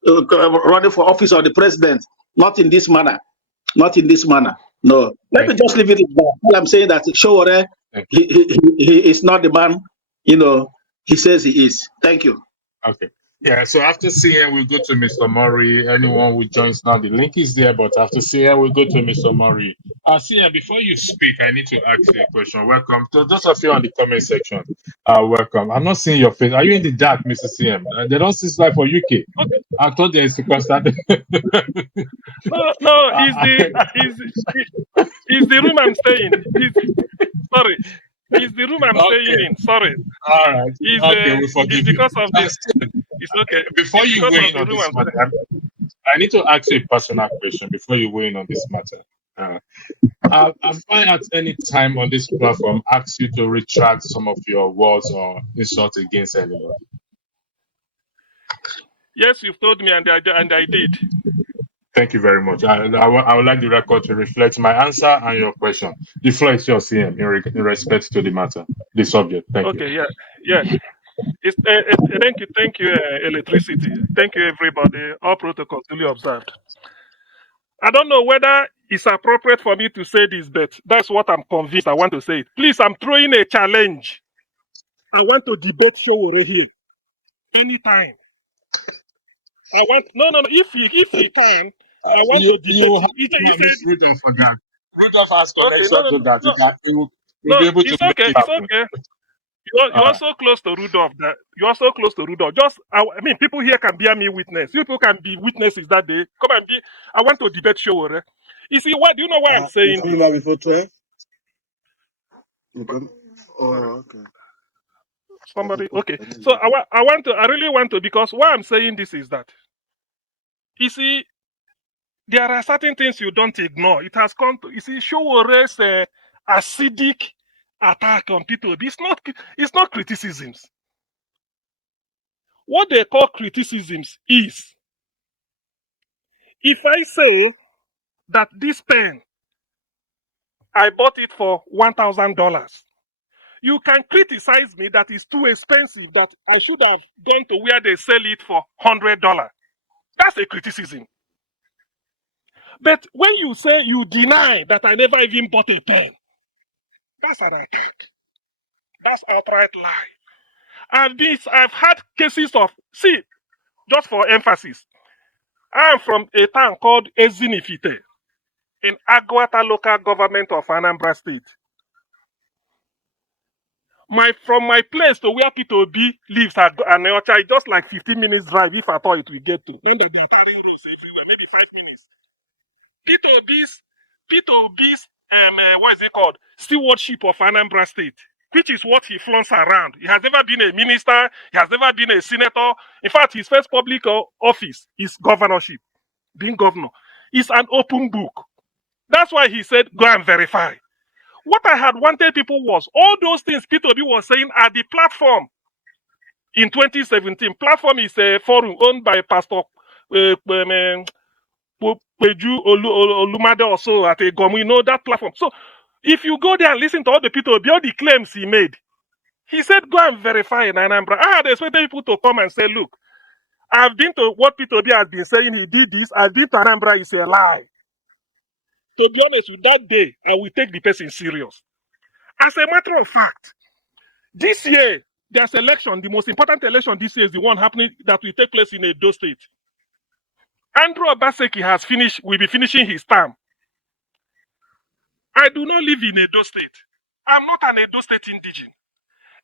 running for office of the president. Not in this manner. Not in this manner. No. Let me just leave it at that. I'm saying that Sowore, he is not the man, he says he is. Thank you. Okay. Yeah, so after CM, we'll go to Mr. Murray. Anyone who joins now, the link is there, but after CM, we'll go to Mr. Murray. CM, before you speak, I need to ask you a question. Welcome. To those of you on the comment section, welcome. I'm not seeing your face. Are you in the dark, Mr. CM? They don't see slide for UK. Okay. I thought there is a constant. No, is the room I'm staying. Sorry. Is the room I'm staying in. Sorry. All right. Okay, we forgive it's because you. of this. It's okay. Before It's you because weigh of in the on room this I'm staying. matter, I need to ask you a personal question before you weigh in on this matter. Have I at any time on this platform asked you to retract some of your words or insults against anyone? Yes, you've told me, and I did. Thank you very much. I would like the record to reflect my answer and your question. The floor is yours, CM, in respect to the matter, the subject. Thank you. Okay, yeah. Thank you, electricity. Thank you, everybody. All protocols duly observed. I don't know whether it's appropriate for me to say this, but that's what I'm convinced I want to say it. Please, I'm throwing a challenge. I want to debate Sowore here anytime. No. If he can, I want to You debate him. He said, Rudolph for that. Rudolph has okay, connection to that. We'll be able to it's make okay, it it's happen. okay. You're so close to Rudolph that you're so close to Rudolph. People here can bear me witness. You people can be witnesses that day. Come and be. I want to debate Sowore. You see, do you know why I'm saying this? Before 12? Oh, okay. Somebody, okay. So I really want to, because why I'm saying this is that, you see, there are certain things you don't ignore. It has come to, you see, Showore's acidic attack on P2B. It's not criticisms. What they call criticisms is, if I say that this pen, I bought it for $1,000, you can criticize me that it's too expensive, that I should have gone to where they sell it for $100. That's a criticism. But when you say you deny that I never even bought a pen, that's an attack. That's outright lie. And I've had cases of, see, just for emphasis, I am from a town called Ezinifite in Agwata local government of Anambra State. From my place to where P2B lives at Aneocha, it's just like 15 minutes drive if at all it will get to. Then they are carrying roads everywhere, maybe 5 minutes. P2B's what is it called? Stewardship of Anambra State, which is what he flaunts around. He has never been a minister, he has never been a senator. In fact, his first public office is governorship, being governor. It's an open book. That's why he said, go and verify. What I had wanted people was all those things P2B was saying at the platform in 2017. Platform is a forum owned by Pastor Peju Olumade also at a GOM. We know that platform. So if you go there and listen to all the P2B, all the claims he made, he said, go and verify in Anambra. I had expected people to come and say, look, I've been to what P2B has been saying, he did this, I've been to Anambra, it's a lie. To be honest, with that day, I will take the person serious. As a matter of fact, this year, there's election. The most important election this year is the one happening that will take place in Edo State. Andrew Obaseki will be finishing his term. I do not live in Edo State. I'm not an Edo State indigene.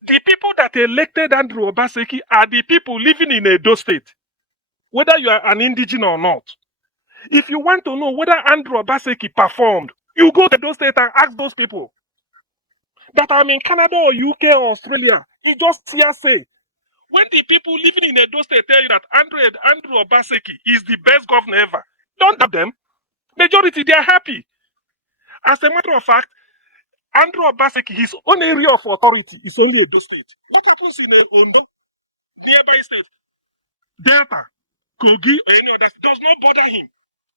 The people that elected Andrew Obaseki are the people living in Edo State, whether you are an indigene or not. If you want to know whether Andrew Obaseki performed, you go to Edo State and ask those people. That I'm in Canada or UK or Australia, it just hearsay. When the people living in Edo State tell you that Andrew Obaseki is the best governor ever, don't doubt them. Majority, they are happy. As a matter of fact, Andrew Obaseki, his own area of authority is only Edo State. What happens in Ondo, nearby state, Delta, Kogi, or any other, does not bother him.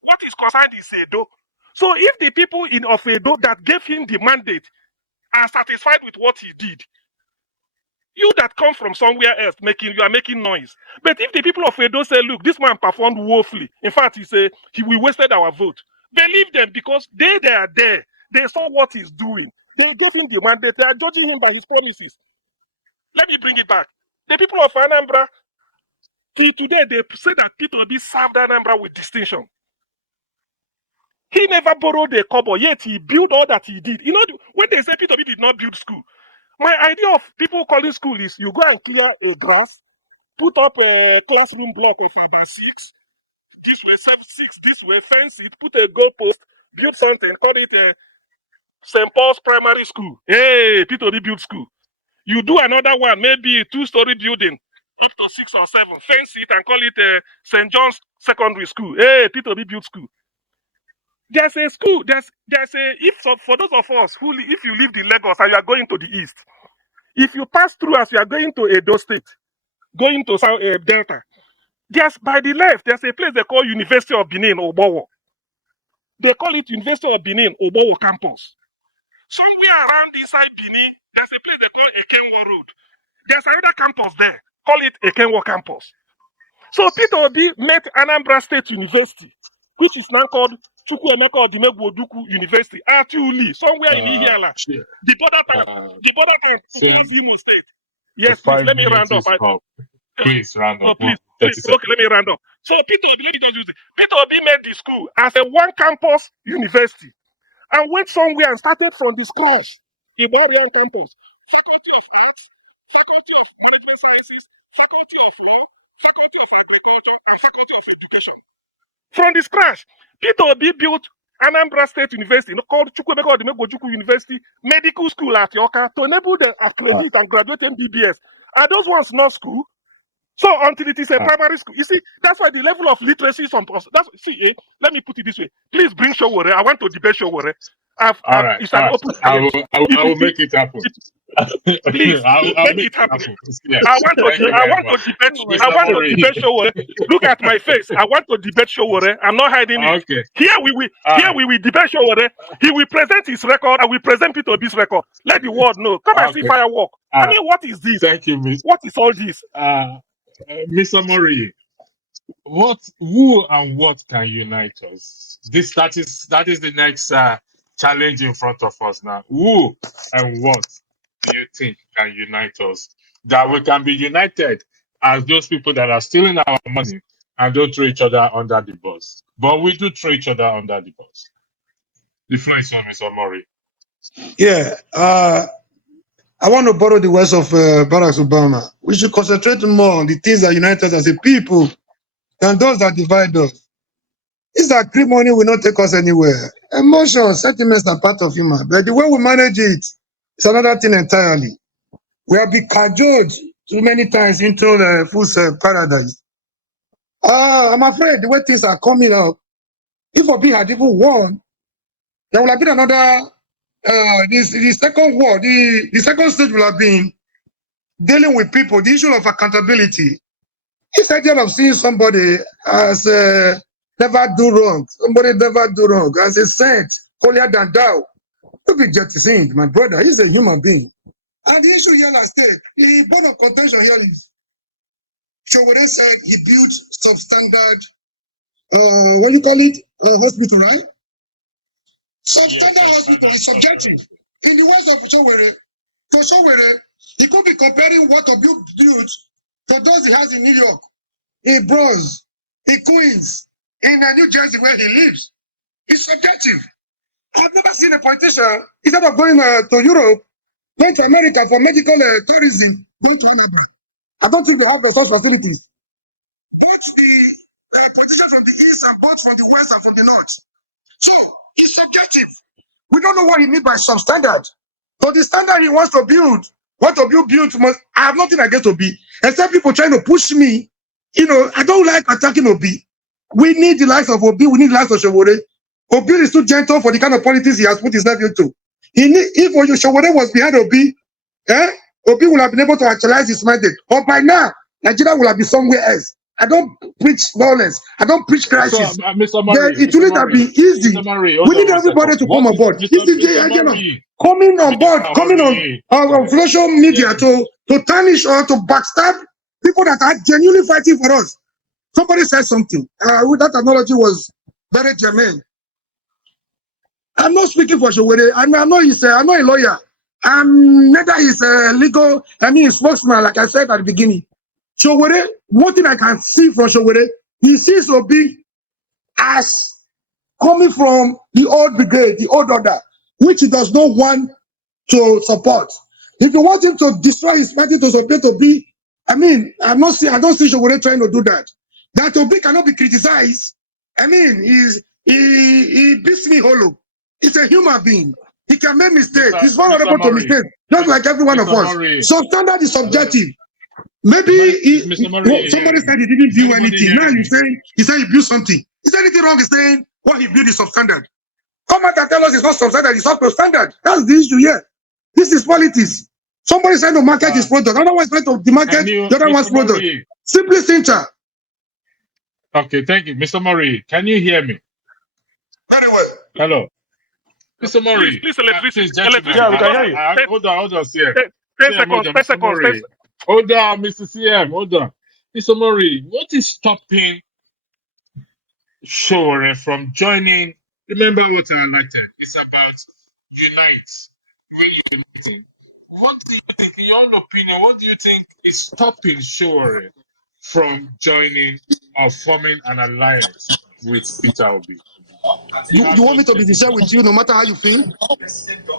What is concerned is Edo. So if the people of Edo that gave him the mandate are satisfied with what he did, you that come from somewhere else, you are making noise. But if the people of Edo say, look, this man performed woefully, in fact, we wasted our vote, believe them because they are there. They saw what he's doing. They gave him the mandate. They are judging him by his policies. Let me bring it back. The people of Anambra, till today, they say that P2B served Anambra with distinction. He never borrowed a kobo, yet he built all that he did. You know, when they say P2B did not build school, my idea of people calling school is you go and clear a grass, put up a classroom block of about 6, this way, 6, this way, fence it, put a goalpost, build something, call it a St. Paul's Primary School. Hey, P2B build school. You do another one, maybe a 2-story building, up to 6 or 7, fence it and call it a St. John's Secondary School. Hey, P2B build school. There's a school, for those of us who, if you live in Lagos and you are going to the east, if you pass through as you are going to Edo State, going to South Delta, by the left, there's a place they call University of Benin, Obowo. They call it University of Benin, Obowo campus. Somewhere around inside Benin, there's a place they call Ekenwo Road. There's another campus there, call it Ekenwo campus. So P2B met Anambra State University, which is now called Chukwuemeka Odimegwu Ojukwu University, Atiuli, somewhere in Ihiala. The border town, Imo State. Yes, please, let me round up. Please round up. Please. Okay, let me round up. So P2B made the school as a one campus university and went somewhere and started from the scratch. Iborian campus, Faculty of Arts, Faculty of Management Sciences, Faculty of Law, Faculty of Agriculture, and Faculty of Education. From the scratch, P2B built Anambra State University, called Chukwuemeka Odimegwu Ojukwu University Medical School at Yoka to enable the accredit and graduate MBBS. Are those ones not school? So until it is a primary school, you see, that's why the level of literacy is let me put it this way. Please bring Sowore. I want to debate Sowore. It's an open challenge. I will make it happen. Please make it happen. I want to debate Sowore. Look at my face. I want to debate Sowore. I'm not hiding it. Okay. Here we will debate Sowore. He will present his record. I will present P2B's record. Let the world know. Come and see firework. I mean, what is this? Thank you, Miss. What is all this? Mr. Mori, who and what can unite us? That is the next challenge in front of us now. Who and what do you think can unite us? That we can be united as those people that are stealing our money and don't throw each other under the bus. But we do throw each other under the bus. The floor is on Mr. Mori. Yeah. I want to borrow the words of Barack Obama. We should concentrate more on the things that unite us as a people than those that divide us. This acrimony will not take us anywhere. Emotions, sentiments are part of human, but the way we manage it is another thing entirely. We have been cajoled too many times into the fool's paradise. I'm afraid the way things are coming up, if Obi had even won, there would have been another, the second war, the second stage will have been dealing with people, the issue of accountability. Instead of seeing somebody as never do wrong, somebody never do wrong, as a saint, holier than thou, don't be jettisoned, my brother. He's a human being. And the issue here last state, the bone of contention here is Sowore said he built substandard, what you call it, hospital, right? Substandard hospital is subjective. In the words of Sowore, to Sowore, he could be comparing what Obi built to those he has in New York, in Bronx, in Queens, in New Jersey where he lives. It's subjective. I've never seen a politician, instead of going to Europe, going to America for medical tourism, going to Anambra. I don't think they have such facilities. Both the politicians from the east and both from the west and from the north. So it's subjective. We don't know what he means by substandard. So the standard he wants to build, what Obi built, must, I have nothing against Obi. Except people trying to push me. You know, I don't like attacking Obi. We need the likes of Obi, we need the likes of Sowore. Obi is too gentle for the kind of politics he has put his nephew to. If Sowore was behind Obi, Obi would have been able to actualize his mandate. Or by now, Nigeria will have been somewhere else. I don't preach violence. I don't preach crisis. So, Mr. Murray, It wouldn't have been easy. Mr. Murray, We need everybody to come on board. This is the idea of coming on board, coming on social media to tarnish or to backstab people that are genuinely fighting for us. Somebody said something. That analogy was very germane. I'm not speaking for Sowore. I'm not a lawyer. I'm neither his legal, spokesman, like I said at the beginning. Sowore, one thing I can see from Sowore, he seems to be as coming from the old brigade, the old order, which he does not want to support. If you want him to destroy his party to support Obi, I don't see Sowore trying to do that. That Obi cannot be criticized. He beats me hollow. He's a human being. He can make mistakes. He's vulnerable to mistakes, just like every one of us. So standard is subjective. Maybe somebody said he didn't do anything. Now you say he said he built something. Is there anything wrong in saying what he built is substandard? Come out and tell us it's not substandard, it's not standard. That's the issue here. This is politics. Somebody's trying to market his product. Another one's trying to demarket the other one's product. Simply simple. Okay, thank you. Mr. Murray, can you hear me? Very well. Hello. Mr. Murray. Please, electricity. Yeah, we can hear you. Hold on, CM. 10 seconds. Hold on, Mr. CM, hold on. Mr. Murray, what is stopping Sowore from joining? Remember what I highlighted. It's about unite. Really uniting. What do you think, in your own opinion, what do you think is stopping Sowore from joining or forming an alliance with Peter Obi? You want me to be sincere with you no matter how you feel?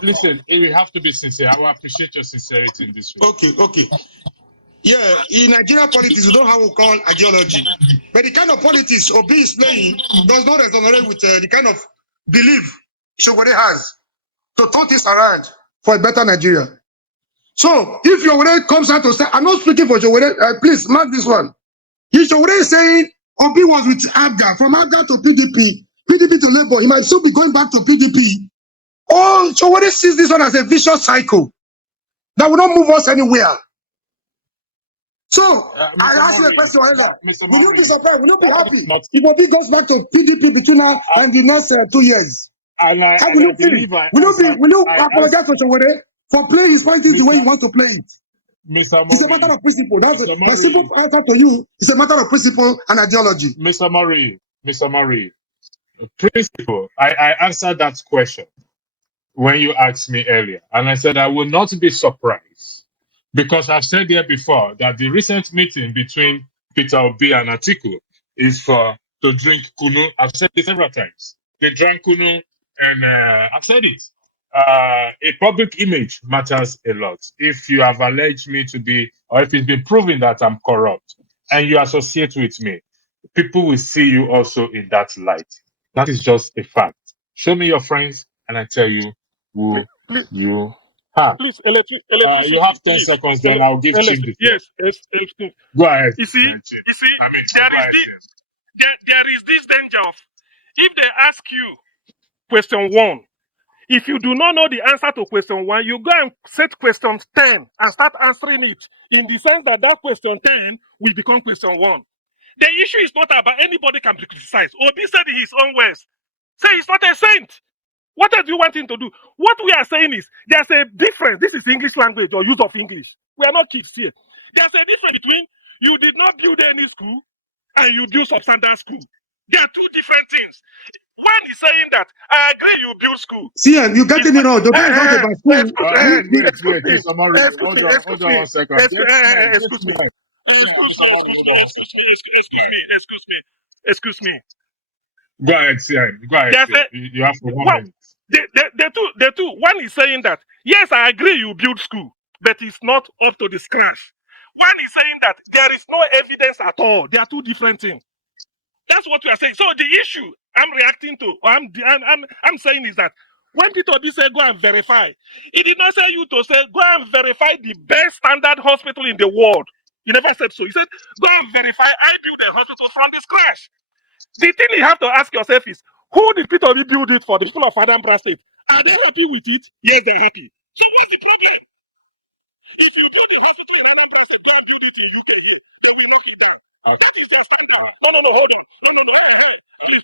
Listen, we have to be sincere. I will appreciate your sincerity in this way. Okay. Yeah, in Nigerian politics, we don't have what we call ideology. But the kind of politics Obi is playing does not resonate with the kind of belief Sowore has to turn this around for a better Nigeria. So, if Sowore comes out to say, I'm not speaking for Sowore, please mark this one. If Sowore is saying Obi was with Abga, from Abga to PDP, PDP to Labour, he might still be going back to PDP. Oh, Sowore sees this one as a vicious cycle that will not move us anywhere. So, I ask you a question, will you be surprised? Will you be happy if Obi goes back to PDP between now and the next 2 years? How will you feel? Will you apologize to Sowore for playing his politics the way he wants to play it? It's a matter of principle. That's a simple answer to you. It's a matter of principle and ideology. Mr. Murray, principle. I answered that question when you asked me earlier, and I said I will not be surprised because I've said here before that the recent meeting between Peter Obi and Att Cking is to drink kunu. I've said it several times. They drank kunu, and I've said it. a public image matters a lot. If you have alleged me to be, or if it's been proven that I'm corrupt, and you associate with me, people will see you also in that light. That is just a fact. Show me your friends, and I tell you who Please, you are. please, You electricity, have 10 please. seconds, then I'll give Chim the floor. Yes, excuse. Go ahead, You see, Chim. you see, I mean, there go is ahead, this, Chim. there is this danger of, if they ask you question 1, if you do not know the answer to question 1, you go and set question 10 and start answering it in the sense that that question 10 will become question 1. The issue is not about anybody can be criticized. Obi said in his own words, say he's not a saint. What else do you want him to do? What we are saying is there's a difference. This is English language or use of English. We are not kids here. There's a difference between you did not build any school and you build substandard school. They are two different things. One is saying that I agree you build school. See, you getting it wrong. The guy is not about school. Wait, Excuse me. Isamaru, hold on 1 second. Excuse me. Go ahead, Chim. Go ahead, Chim. You have 1 minute. The two. One is saying that yes, I agree you build school, but it's not up to the scratch. One is saying that there is no evidence at all. They are two different things. That's what we are saying. So the issue I'm reacting to, or I'm saying is that when Peter Obi said go and verify, he did not say you to say go and verify the best standard hospital in the world. He never said so. He said go and verify I built a hospital from the scratch. The thing you have to ask yourself is, who did Peter Obi build it for? The people of Anambra State. Are they happy with it? Yes, they're happy. So what's the problem? If you build the hospital in Anambra State, go and build it in UK here. They will knock it down. That is their standard. No, hold on. No. Please,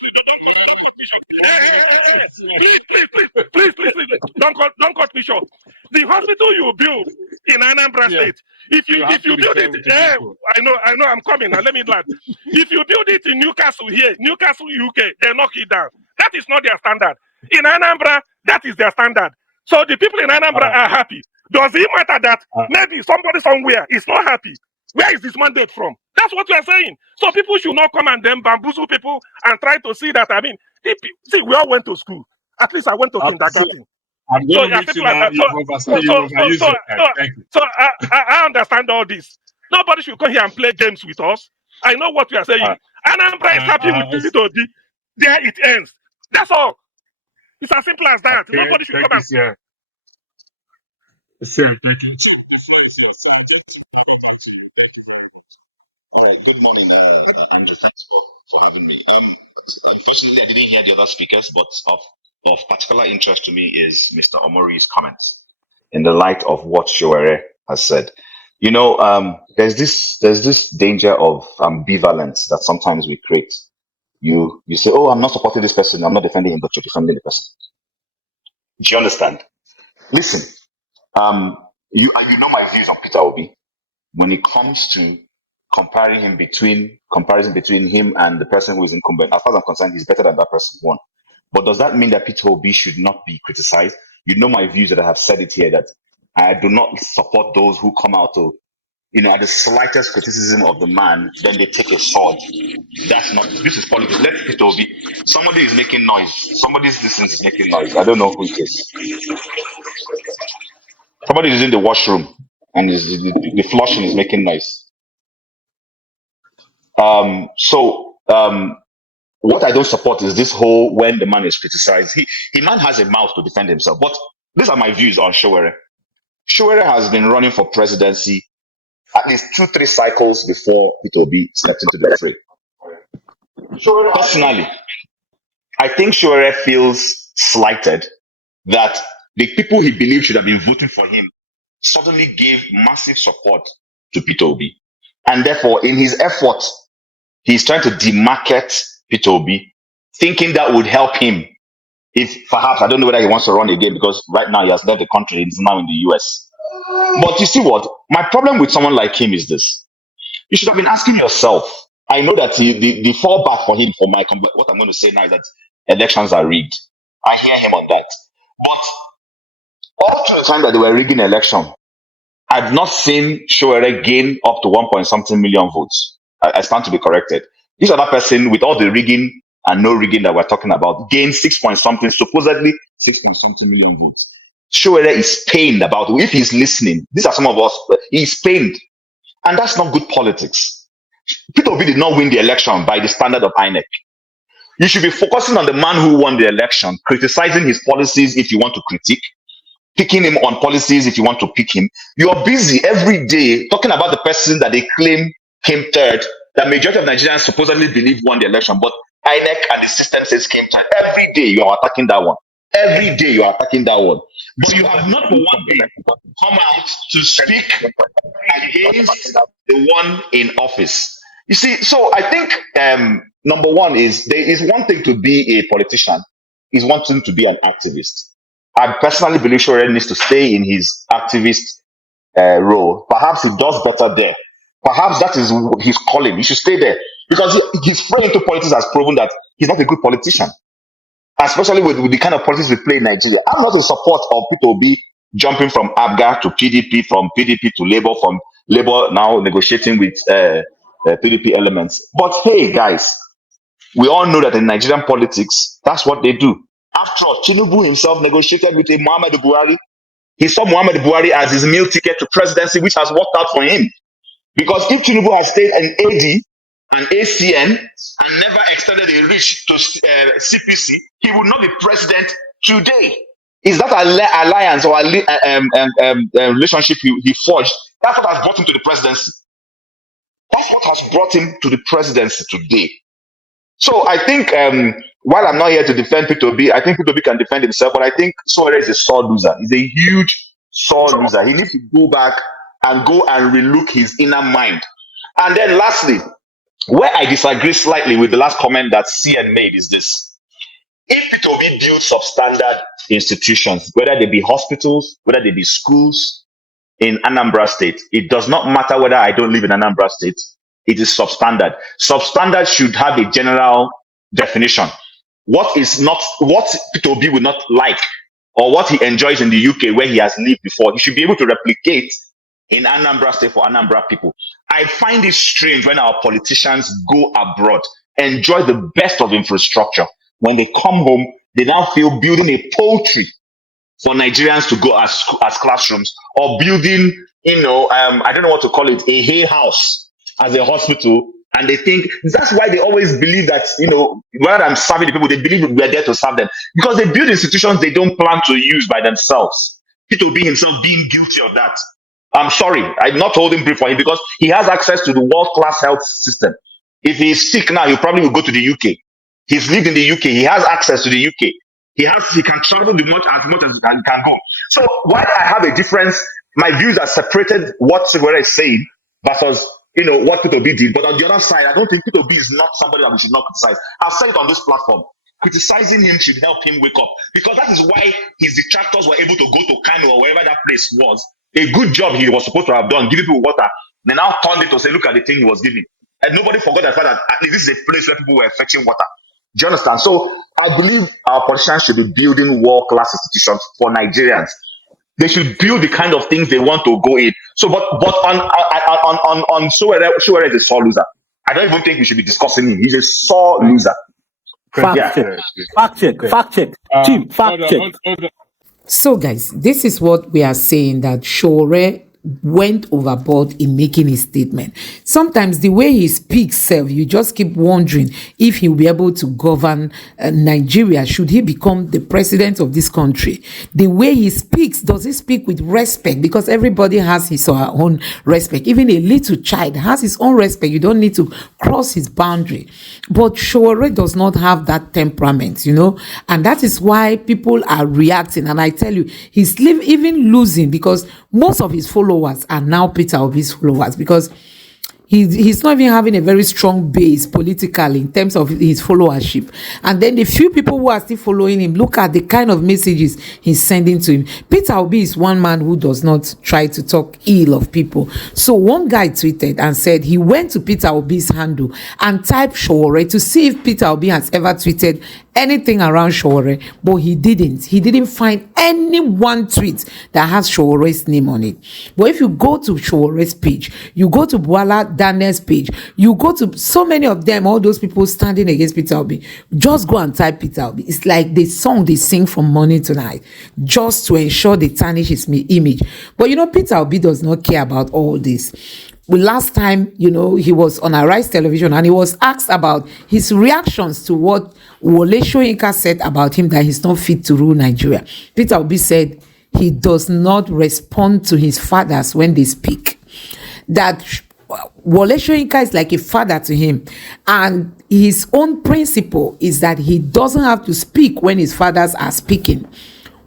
don't cut me short. The hospital you build in Anambra State, if you build it, I know, I'm coming now. Let me land. If you build it in Newcastle here, Newcastle, UK, they knock it down. That is not their standard. In Anambra, that is their standard. So the people in Anambra are happy. Does it matter that maybe somebody somewhere is not happy? Where is this mandate from? That's what we are saying. So people should not come and then bamboozle people and try to see that. I mean, see, we all went to school. At least I went to kindergarten. I'm going to meet you now. So I understand all this. Nobody should come here and play games with us. I know what we are saying. Anambra is happy with Peter Obi. There it ends. That's all. It's as simple as that. Okay, Nobody should come and... Sure, thank you. All right. Good morning, Andrew. Thanks for having me. Unfortunately, I didn't hear the other speakers, but of particular interest to me is Mr. Omori's comments in the light of what Sowore has said. You know, there's this danger of ambivalence that sometimes we create. You say, "Oh, I'm not supporting this person. I'm not defending him," but you're defending the person. Do you understand? Listen, you know my views on Peter Obi when it comes to comparison between him and the person who is incumbent. As far as I'm concerned, he's better than that person. One. But does that mean that Peter Obi should not be criticized? You know my views that I have said it here, that I do not support those who come out to, at the slightest criticism of the man, then they take a sword. This is politics. Let Peter Obi. Somebody is making noise. Somebody's listening is making noise. I don't know who it is. Somebody is in the washroom and the flushing is making noise. What I don't support is this whole when the man is criticized. He man has a mouth to defend himself. But these are my views on Sowore. Sowore has been running for presidency at least 2-3 cycles before Peter Obi stepped into the fray. Personally, I think Sowore feels slighted that the people he believed should have been voting for him suddenly gave massive support to Peter Obi. And therefore, in his effort, he's trying to demarket Peter Obi, thinking that would help him. If perhaps, I don't know whether he wants to run again because right now he has left the country, he's now in the US. But you see what? My problem with someone like him is this. You should have been asking yourself. I know that the fallback for him, what I'm going to say now is that elections are rigged. I hear him on that. But all through the time that they were rigging election, I've not seen Sowore gain up to 1 point something million votes. I stand to be corrected. This other person, with all the rigging, and no rigging that we're talking about, gained 6 point something, supposedly 6 point something million votes. Sowore is pained about it. If he's listening, these are some of us, he's pained. And that's not good politics. Peter Obi did not win the election by the standard of INEC. You should be focusing on the man who won the election, criticizing his policies if you want to critique, picking him on policies if you want to pick him. You're busy every day talking about the person that they claim came third, that majority of Nigerians supposedly believe won the election, but INEC and the system says came third. Every day you are attacking that one. Every day you are attacking that one. But you have not for one day come out to speak against the one in office. You see, so I think number one is there is one thing to be a politician, is one thing to be an activist. I personally believe Sowore needs to stay in his activist role. Perhaps he does better there. Perhaps that is his calling. He should stay there because his foray into politics has proven that he's not a good politician, especially with the kind of politics we play in Nigeria. I'm not in support of people be jumping from ABGA to PDP, from PDP to Labour, from Labour now negotiating with PDP elements. But hey, guys, we all know that in Nigerian politics, that's what they do. After all, Tinubu himself negotiated with a Muhammadu Buhari. He saw Muhammadu Buhari as his meal ticket to presidency, which has worked out for him. Because if Tinubu had stayed an AD, an ACN, and never extended a reach to CPC, he would not be president today. Is that alliance or relationship he forged? That's what has brought him to the presidency. That's what has brought him to the presidency today. So I think while I'm not here to defend Peter Obi, I think Peter Obi can defend himself, but I think Sowore is a sore loser. He's a huge sore loser. He needs to go back and relook his inner mind. And then lastly, where I disagree slightly with the last comment that CN made is this. If Peter Obi builds substandard institutions, whether they be hospitals, whether they be schools in Anambra State, it does not matter whether I don't live in Anambra State. It is substandard. Substandard should have a general definition. What Peter Obi would not like, or what he enjoys in the UK where he has lived before, he should be able to replicate in Anambra State for Anambra people. I find it strange when our politicians go abroad, enjoy the best of infrastructure. When they come home, they now feel building a poultry for Nigerians to go as classrooms, or building, I don't know what to call it, a hay house as a hospital. And they think that's why they always believe that, rather than serving the people, they believe we're there to serve them. Because they build institutions they don't plan to use by themselves. Peter Obi himself being guilty of that. I'm sorry, I'm not holding brief for him because he has access to the world-class health system. If he's sick now, he probably will go to the UK. He's lived in the UK. He has access to the UK. He can travel as much as he can go. So while I have a difference, my views are separated what Sowore is saying versus what Peter Obi did. But on the other side, I don't think Peter Obi is not somebody that we should not criticize. I've said it on this platform. Criticizing him should help him wake up, because that is why his detractors were able to go to Kano or wherever that place was. A good job he was supposed to have done, giving people water. They now turned it to say, look at the thing he was giving. And nobody forgot the fact that at least this is a place where people were fetching water. Do you understand? So I believe our politicians should be building world-class institutions for Nigerians. They should build the kind of things they want to go in. So, but on Sowore is a sore loser. I don't even think we should be discussing him. He's a sore loser. Fact check. Chief, fact check. So, guys, this is what we are saying, that Sowore went overboard in making his statement. Sometimes the way he speaks, you just keep wondering if he'll be able to govern Nigeria. Should he become the president of this country? The way he speaks, does he speak with respect? Because everybody has his or her own respect. Even a little child has his own respect. You don't need to cross his boundary. But Sowore does not have that temperament, and that is why people are reacting. And I tell you, he's even losing, because most of his followers are now Peter Obi's followers, because he's not even having a very strong base politically in terms of his followership. And then the few people who are still following him, look at the kind of messages he's sending to him. Peter Obi is one man who does not try to talk ill of people. So one guy tweeted and said he went to Peter Obi's handle and typed Sowore to see if Peter Obi has ever tweeted anything around Sowore, but he didn't find any one tweet that has Sowore's name on it. But if you go to Sowore's page, you go to Bwala Daniel's page, you go to so many of them, all those people standing against Peter Obi, just go and type Peter Obi. It's like the song they sing from morning to night, just to ensure they tarnish his image. But Peter Obi does not care about all this. Last time, he was on Arise Television and he was asked about his reactions to what Wole Soyinka said about him, that he's not fit to rule Nigeria. Peter Obi said he does not respond to his fathers when they speak. That Wole Soyinka is like a father to him, and his own principle is that he doesn't have to speak when his fathers are speaking.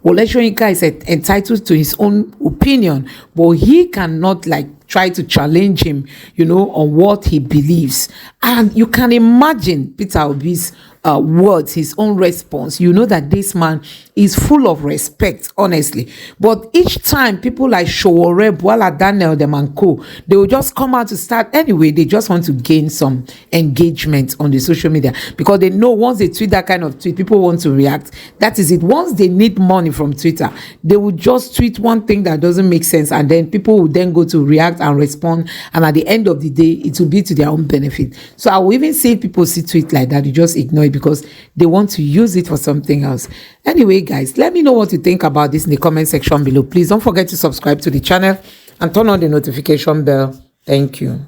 Wole Soyinka is entitled to his own opinion, but he cannot try to challenge him, on what he believes. And you can imagine Peter Obi's words, his own response. That this man is full of respect, honestly. But each time people like Sowore, Bwala, Daniel, them and co, they will just come out to start anyway. They just want to gain some engagement on the social media, because they know once they tweet that kind of tweet, people want to react. That is it. Once they need money from Twitter, they will just tweet one thing that doesn't make sense, and then people will then go to react and respond, and at the end of the day, it will be to their own benefit. So I will even say people see tweet like that, you just ignore it because they want to use it for something else. Anyway, guys, let me know what you think about this in the comment section below. Please don't forget to subscribe to the channel and turn on the notification bell. Thank you.